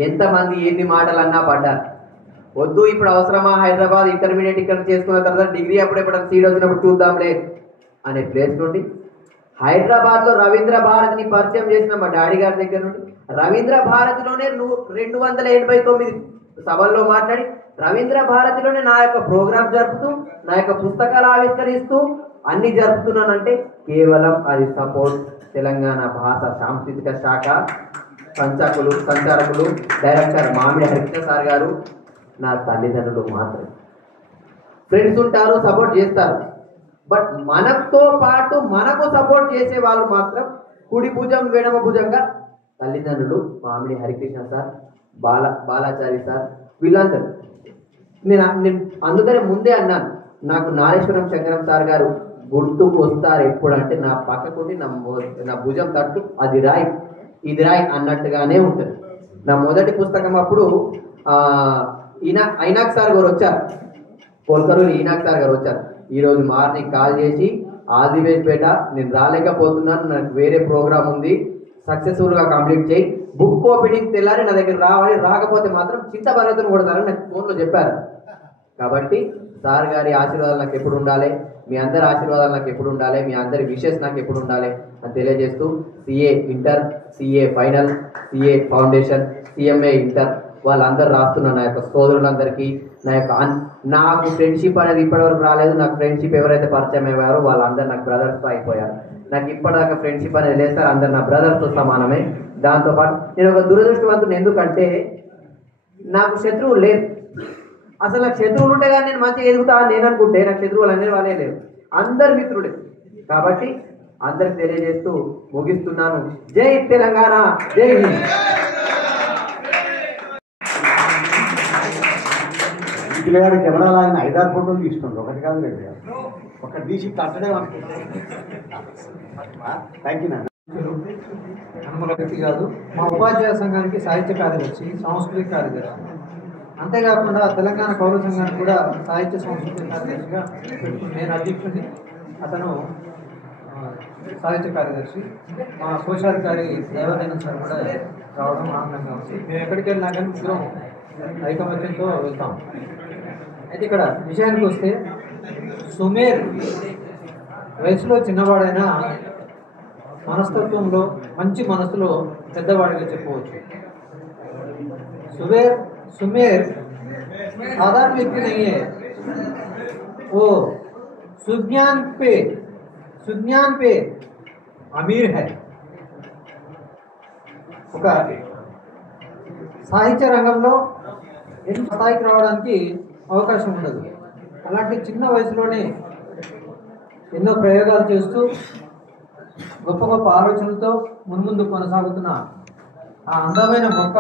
ఎంతమంది ఎన్ని మాటలు అన్నా పడ్డారు. వద్దు ఇప్పుడు అవసరమా హైదరాబాద్, ఇంటర్మీడియట్ ఇక్కడ చేసుకున్న తర్వాత డిగ్రీ అప్పుడెప్పుడు సీట్ వచ్చినప్పుడు చూద్దాంలే అనే ప్లేస్ నుండి హైదరాబాద్లో రవీంద్ర భారతిని పరిచయం చేసిన మా డాడీ గారి దగ్గర నుండి రవీంద్ర భారతిలోనే 289 సభల్లో మాట్లాడి రవీంద్ర భారతిలోనే నా యొక్క ప్రోగ్రామ్ జరుపుతూ నా యొక్క పుస్తకాలు ఆవిష్కరిస్తూ అన్ని జరుపుతున్నానంటే కేవలం అది సపోర్ట్ తెలంగాణ భాష సాంస్కృతిక శాఖ సంచారకులు డైరెక్టర్ మామిడి హరికృష్ణ సార్ గారు, నా తల్లిదండ్రులు మాత్రమే. ఫ్రెండ్స్ ఉంటారు, సపోర్ట్ చేస్తారు, బట్ మనతో పాటు మనకు సపోర్ట్ చేసే వాళ్ళు మాత్రం కుడి భుజం వెడమ భుజంగా తల్లిదండ్రులు మామిడి హరికృష్ణ సార్, బాలాచారి సార్, వీళ్ళందరూ. నేను అందుకనే ముందే అన్నాను, నాకు నాగేశ్వరం శంకరం సార్ గారు గుర్తుకు వస్తారు ఎప్పుడంటే నా పక్కకుండి నా భుజం తట్టు అది రాయి ఇది రాయి అన్నట్టుగానే ఉంటుంది. నా మొదటి పుస్తకం అప్పుడు ఐనాక్ సార్ గారు వచ్చారు, కోల్కరూరు ఈనాక్ సార్ గారు వచ్చారు. ఈరోజు మార్నింగ్ కాల్ చేసి ఆదివేజ్పేట నేను రాలేకపోతున్నాను, నాకు వేరే ప్రోగ్రామ్ ఉంది, సక్సెస్ఫుల్గా కంప్లీట్ చేయి, బుక్ ఓపెనింగ్ తెల్లారి నా దగ్గర రావాలి, రాకపోతే మాత్రం చింత భరతను కొడతారని నాకు ఫోన్లో చెప్పారు. కాబట్టి సార్ గారి ఆశీర్వాదాలు నాకు ఎప్పుడు ఉండాలి, మీ అందరి ఆశీర్వాదాలు నాకు ఎప్పుడు ఉండాలి, మీ అందరి విషెస్ నాకు ఎప్పుడు ఉండాలి అని తెలియజేస్తూ CA inter, CA final, CA foundation, CMA inter వాళ్ళందరూ రాస్తున్న నా యొక్క సోదరులందరికీ నాకు ఫ్రెండ్షిప్ అనేది ఇప్పటివరకు రాలేదు. నాకు ఫ్రెండ్షిప్ ఎవరైతే పరిచయం అయ్యారో వాళ్ళందరూ నాకు బ్రదర్స్తో అయిపోయారు. నాకు ఇప్పటిదాకా ఫ్రెండ్షిప్ అనేది లేదు సార్, అందరు నా బ్రదర్స్తో సమానమే. దాంతోపాటు నేను ఒక దురదృష్టవంతుడు, ఎందుకంటే నాకు శత్రువులు లేదు. అసలు నాకు శత్రువులు ఉంటే కానీ నేను మంచిగా ఎదుగుతా అని నేను అనుకుంటే నాకు శత్రువులు అనేది వాళ్ళే లేరు, అందరు మిత్రుడే. కాబట్టి అందరికి తెలియజేస్తూ ముగిస్తున్నాను. జై తెలంగాణ, జై హింద్. పిల్లగాడు కెమెరాలో ఆయన 5-6 ఫోటోలు తీస్తుండ్రు, ఒకటి కాదు రెండు కాదు, ఒకటి తీసి కట్టడే అనుకుంటాను. థ్యాంక్ యూ నాన్న. హనుమల వ్యక్తి కాదు, మా ఉపాధ్యాయ సంఘానికి సాహిత్య కార్యదర్శి, సాంస్కృతిక కార్యదర్శి, అంతేకాకుండా తెలంగాణ కౌల సంఘానికి కూడా సాహిత్య సాంస్కృతిక కార్యదర్శిగా పెట్టుకుని నేను అధ్యక్షుడిని, అతను సాహిత్య కార్యదర్శి. మా కోశాధికారి దేవదేన సార్ కూడా రావడం ఆనందంగా ఉంది. మేము ఎక్కడికి వెళ్ళినా కానీ ముగ్గురం ఐకమత్యంతో వెళ్తాం. అయితే ఇక్కడ విషయానికి వస్తే సుమేర్ వయసులో చిన్నవాడైనా మనస్తత్వంలో మంచి మనసులో పెద్దవాడిగా చెప్పవచ్చు. सुमेर साधारण व्यक्ति नहीं है, वो सुज्ञान पे अमीर है. ఒక సాహిత్య రంగంలో ఎంత స్థాయికి రావడానికి అవకాశం ఉండదు. అలాంటి చిన్న వయసులోనే ఎన్నో ప్రయోగాలు చేస్తూ గొప్ప గొప్ప ఆలోచనలతో మున్ముందు కొనసాగుతున్న ఆ అందమైన మొక్క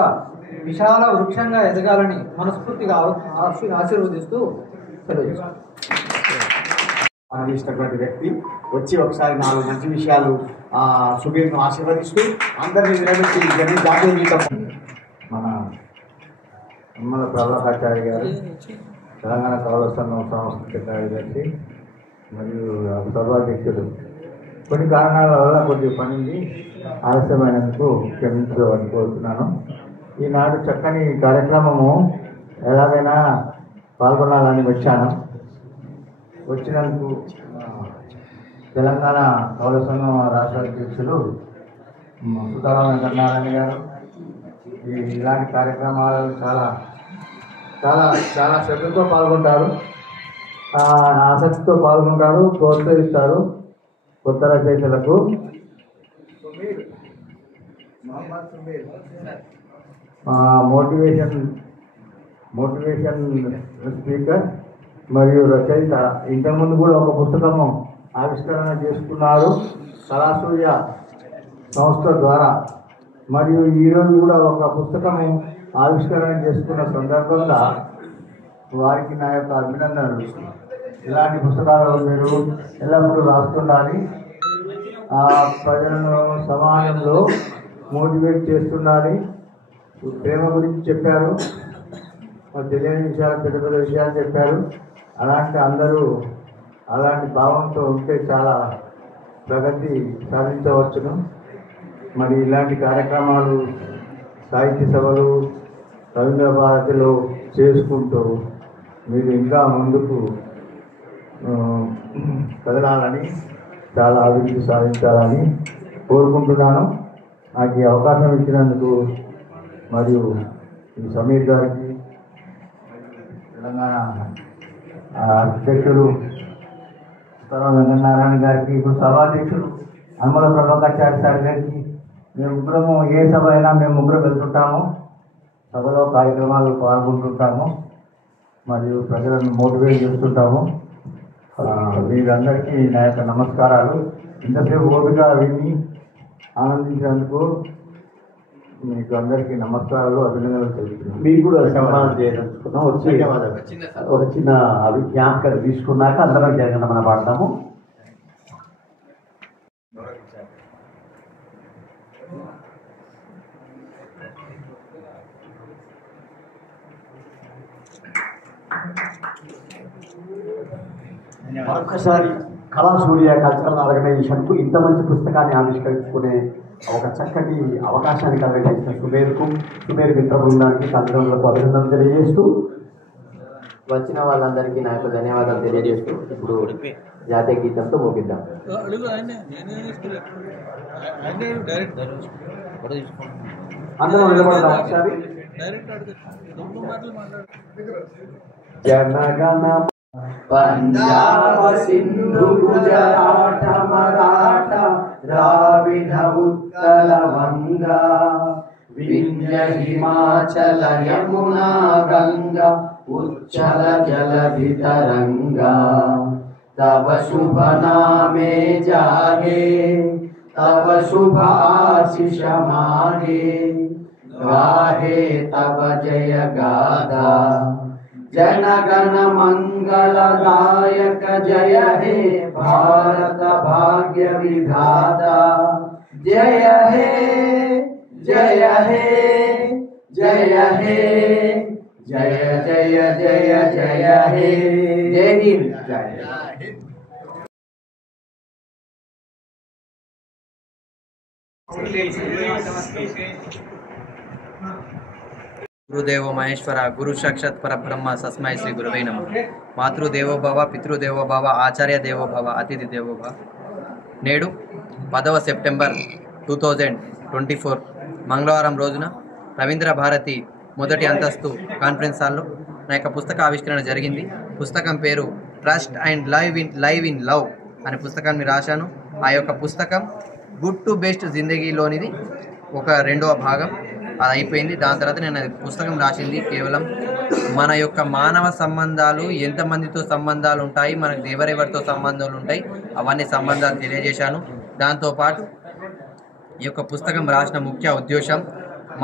విశాల వృక్షంగా ఎదగాలని మనస్ఫూర్తిగా ఆశీర్వదిస్తూ సెలవు. ఇష్టటువంటి వ్యక్తి వచ్చి ఒకసారి 4 మంచి విషయాలు సుబీర్ను ఆశీర్వదిస్తూ అందరినీ నిలబెట్టి జాతీయ గీతం. మన నిమ్మల ప్రభాకాచార్య గారు తెలంగాణ కౌల సంఘం సాంస్కృతిక కార్యదర్శి మరియు సర్వాధ్యక్షుడు. కొన్ని కారణాల వల్ల కొద్దిగా పనింది ఆలస్యమైనందుకు క్షమించమని కోరుతున్నాను. ఈనాడు చక్కని కార్యక్రమము ఎలాగైనా పాల్గొనాలని వచ్చాను. వచ్చినందుకు తెలంగాణ కౌల సంఘం రాష్ట్ర అధ్యక్షులు సుతారాం వెంకటనారాయణ గారు ఇలాంటి కార్యక్రమాలు చాలా చాలా చాలా శ్రద్ధతో పాల్గొంటారు, ఆసక్తితో పాల్గొంటారు, ప్రోత్సహిస్తారు కొత్త రచయితలకు. మోటివేషన్ స్పీకర్ మరియు రచయిత. ఇంతకుముందు కూడా ఒక పుస్తకము ఆవిష్కరణ చేసుకున్నారు కళాసూర్య సంస్థ ద్వారా. మరియు ఈరోజు కూడా ఒక పుస్తకము ఆవిష్కరణ చేసుకున్న సందర్భంగా వారికి నా యొక్క అభినందనలు. ఇలాంటి పుస్తకాలు మీరు ఎల్లప్పుడూ రాస్తుండాలి. ప్రజలను సమాజంలో మోటివేట్ చేస్తుండాలి. ప్రేమ గురించి చెప్పారు, తెలియని విషయాలు, పెద్ద పెద్ద విషయాలు చెప్పారు. అందరూ అలాంటి భావంతో ఉంటే చాలా ప్రగతి సాధించవచ్చును. మరి ఇలాంటి కార్యక్రమాలు సాహిత్య సభలు రవీంద్ర భారతిలో చేసుకుంటూ మీరు ఇంకా ముందుకు కదలాలని, చాలా అభివృద్ధి సాధించాలని కోరుకుంటున్నాను. నాకు ఈ అవకాశం ఇచ్చినందుకు మరియు ఈ సమీర్ గారికి, తెలంగాణ అధ్యక్షుడు సుతారాం వెంకటనారాయణ గారికి, ఇప్పుడు సభాధ్యక్షుడు హనుమల ప్రభాకాచార్య సార్ గారికి, మేము ముగ్గురము ఏ సభ అయినా మేము ముగ్గురం వెళ్తుంటాము, సభలో కార్యక్రమాలు పాల్గొంటుంటాము మరియు ప్రజలను మోటివేట్ చేస్తుంటాము. వీరందరికీ నా యొక్క నమస్కారాలు. ఇంతసేపు ఓపిక విని ఆనందించినందుకు మీకు అందరికీ నమస్కారాలు, అభినందనలు తెలుపుతున్నాను. మీకు కూడా సన్మానం చేయదలుచుకున్నాం. వచ్చి ఒక చిన్న జ్ఞాపకం తీసుకున్నాక అందరం జరగడం మనం పాడతాము. మరొకసారి కళాసూర్య కల్చరల్ ఆర్గనైజేషన్కు ఇంత మంచి పుస్తకాన్ని ఆవిష్కరించుకునే ఒక చక్కటి అవకాశాన్ని కలిగించిన సుమేర్ మిత్ర బృందానికి తల్లిదండ్రులకు అభినందనలు తెలియజేస్తూ, వచ్చిన వాళ్ళందరికీ నాకు ధన్యవాదాలు తెలియజేస్తూ ఇప్పుడు జాతీయ గీతంతో ముగిద్దాం. అందరం నిలబడదాం ఒకసారి. జనగణ పంజాబ సింధు గుజరాట మరాఠ ద్రావిడ ఉత్కల వంగ వింధ్య హిమాచల యమునా గంగా ఉచ్చల జలధి తరంగా తవ శుభ నామే జాగే తవ శుభ ఆశిష మాగే గాహే తవ జయ గాథా जनगण मंगलदायक जय हे भारत भाग्य विधाता जय हे जय हे जय हे जय जय जय जय हे जय हिंद जय గురుదేవో మహేశ్వర గురు సాక్షాత్ పరబ్రహ్మ సస్మై శ్రీ గురువై నమః. మాతృదేవో భవ పితృదేవో భవ ఆచార్య దేవో భవ అతిథి దేవో భవ. నేడు 10వ సెప్టెంబర్ 2024 మంగళవారం రోజున రవీంద్ర భారతి మొదటి అంతస్తు కాన్ఫరెన్స్ హాల్లో నా యొక్క పుస్తక ఆవిష్కరణ జరిగింది. పుస్తకం పేరు trust and live in love అనే పుస్తకాన్ని రాశాను. ఆ యొక్క పుస్తకం గుడ్ టు బెస్ట్ జిందగీలోనిది ఒక రెండవ భాగం అది అయిపోయింది. దాని తర్వాత నేను అది పుస్తకం రాసింది కేవలం మన యొక్క మానవ సంబంధాలు, ఎంతమందితో సంబంధాలు ఉంటాయి, మనకు ఎవరెవరితో సంబంధాలు ఉంటాయి, అవన్నీ సంబంధాలు తెలియజేశాను. దాంతోపాటు ఈ యొక్క పుస్తకం రాసిన ముఖ్య ఉద్దేశం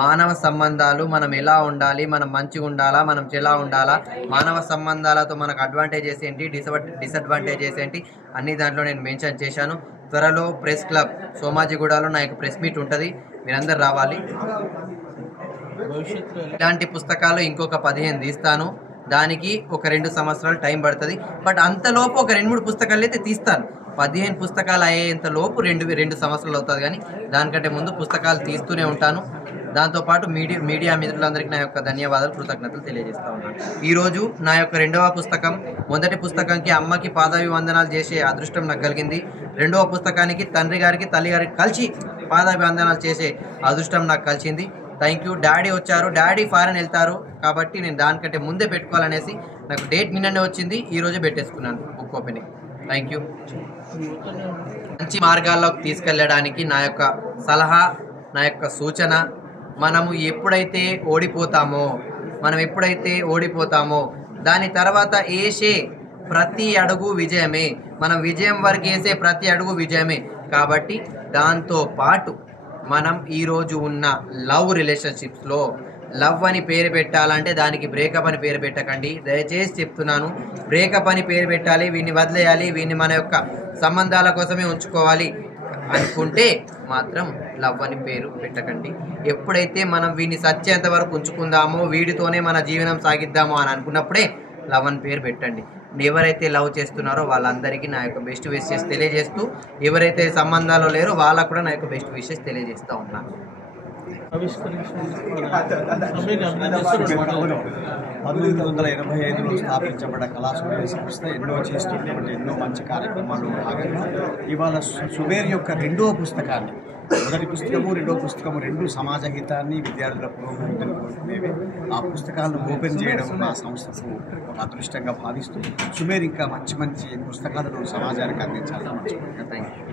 మానవ సంబంధాలు, మనం ఎలా ఉండాలి, మనం మంచిగా ఉండాలా, మనం ఎలా ఉండాలా, మానవ సంబంధాలతో మనకు అడ్వాంటేజెస్ ఏంటి, డిసడ్వాంటేజెస్ ఏంటి అన్ని దాంట్లో నేను మెన్షన్ చేశాను. త్వరలో ప్రెస్ క్లబ్ సోమాజిగూడలో నా యొక్క ప్రెస్ మీట్ ఉంటుంది, మీరందరూ రావాలి. ఇలాంటి పుస్తకాలు ఇంకొక 15 తీస్తాను. దానికి ఒక 2 సంవత్సరాలు టైం పడుతుంది. బట్ అంతలోపు ఒక 2-3 పుస్తకాలు అయితే తీస్తాను. 15 పుస్తకాలు అయ్యేంత లోపు 2 సంవత్సరాలు అవుతుంది. కానీ దానికంటే ముందు పుస్తకాలు తీస్తూనే ఉంటాను. దాంతోపాటు మీడియా మిత్రులందరికీ నా యొక్క ధన్యవాదాలు, కృతజ్ఞతలు తెలియజేస్తూ ఉన్నాను. ఈరోజు నా యొక్క 2వ పుస్తకం, మొదటి పుస్తకంకి అమ్మకి పాదాభివందనాలు చేసే అదృష్టం నాకు కలిగింది. 2వ పుస్తకానికి తండ్రి గారికి తల్లి గారికి కలిసి పాదాభివందనాలు చేసే అదృష్టం నాకు కలిసింది. Thank you. డాడీ వచ్చారు, డాడీ ఫారెన్ వెళ్తారు కాబట్టి నేను దానికంటే ముందే పెట్టుకోవాలనేసి నాకు డేట్ నిన్ననే వచ్చింది, ఈరోజే పెట్టేసుకున్నాను బుక్ ఓపెనింగ్. Thank you. మంచి మార్గాల్లోకి తీసుకెళ్ళడానికి నా యొక్క సలహా, నా యొక్క సూచన, మనము ఎప్పుడైతే ఓడిపోతామో దాని తర్వాత వేసే ప్రతి అడుగు విజయమే. మనం విజయం వరకు వేసే ప్రతి అడుగు విజయమే. కాబట్టి దాంతో పాటు మనం ఈరోజు ఉన్న లవ్ రిలేషన్షిప్స్లో లవ్ అని పేరు పెట్టాలంటే దానికి బ్రేకప్ అని పేరు పెట్టకండి. దయచేసి చెప్తున్నాను, బ్రేకప్ అని పేరు పెట్టాలి, వీడిని వదిలేయాలి, వీడిని మన యొక్క సంబంధాల కోసమే ఉంచుకోవాలి అనుకుంటే మాత్రం లవ్ అని పేరు పెట్టకండి. ఎప్పుడైతే మనం వీడిని సచ్చేంత వరకు ఉంచుకుందామో, వీడితోనే మన జీవనం సాగిద్దామో అని అనుకున్నప్పుడే లవ్ అని పేరు పెట్టండి. ఎవరైతే లవ్ చేస్తున్నారో వాళ్ళందరికీ నా యొక్క బెస్ట్ విషెస్ తెలియజేస్తూ, ఎవరైతే సంబంధాలు లేరో వాళ్ళకు కూడా నా యొక్క బెస్ట్ విషెస్ తెలియజేస్తూ ఉన్నాను. 1985లో స్థాపించబడ్డ కళాసుబేర్ సంస్థ ఎన్నో చేస్తున్నటువంటి ఎన్నో మంచి కార్యక్రమాలు భాగంగా ఇవాళ సుబేర్ యొక్క 2వ పుస్తకాన్ని, మొదటి పుస్తకము 2వ పుస్తకము 2 సమాజ హితాన్ని, విద్యార్థుల పురోగతిని కోరుకునేవి. ఆ పుస్తకాలను ఓపెన్ చేయడం మా సంస్థకు ఒక అదృష్టంగా భావిస్తూ సుబేర్ ఇంకా మంచి మంచి పుస్తకాలను సమాజానికి అందించాలని. Thank you.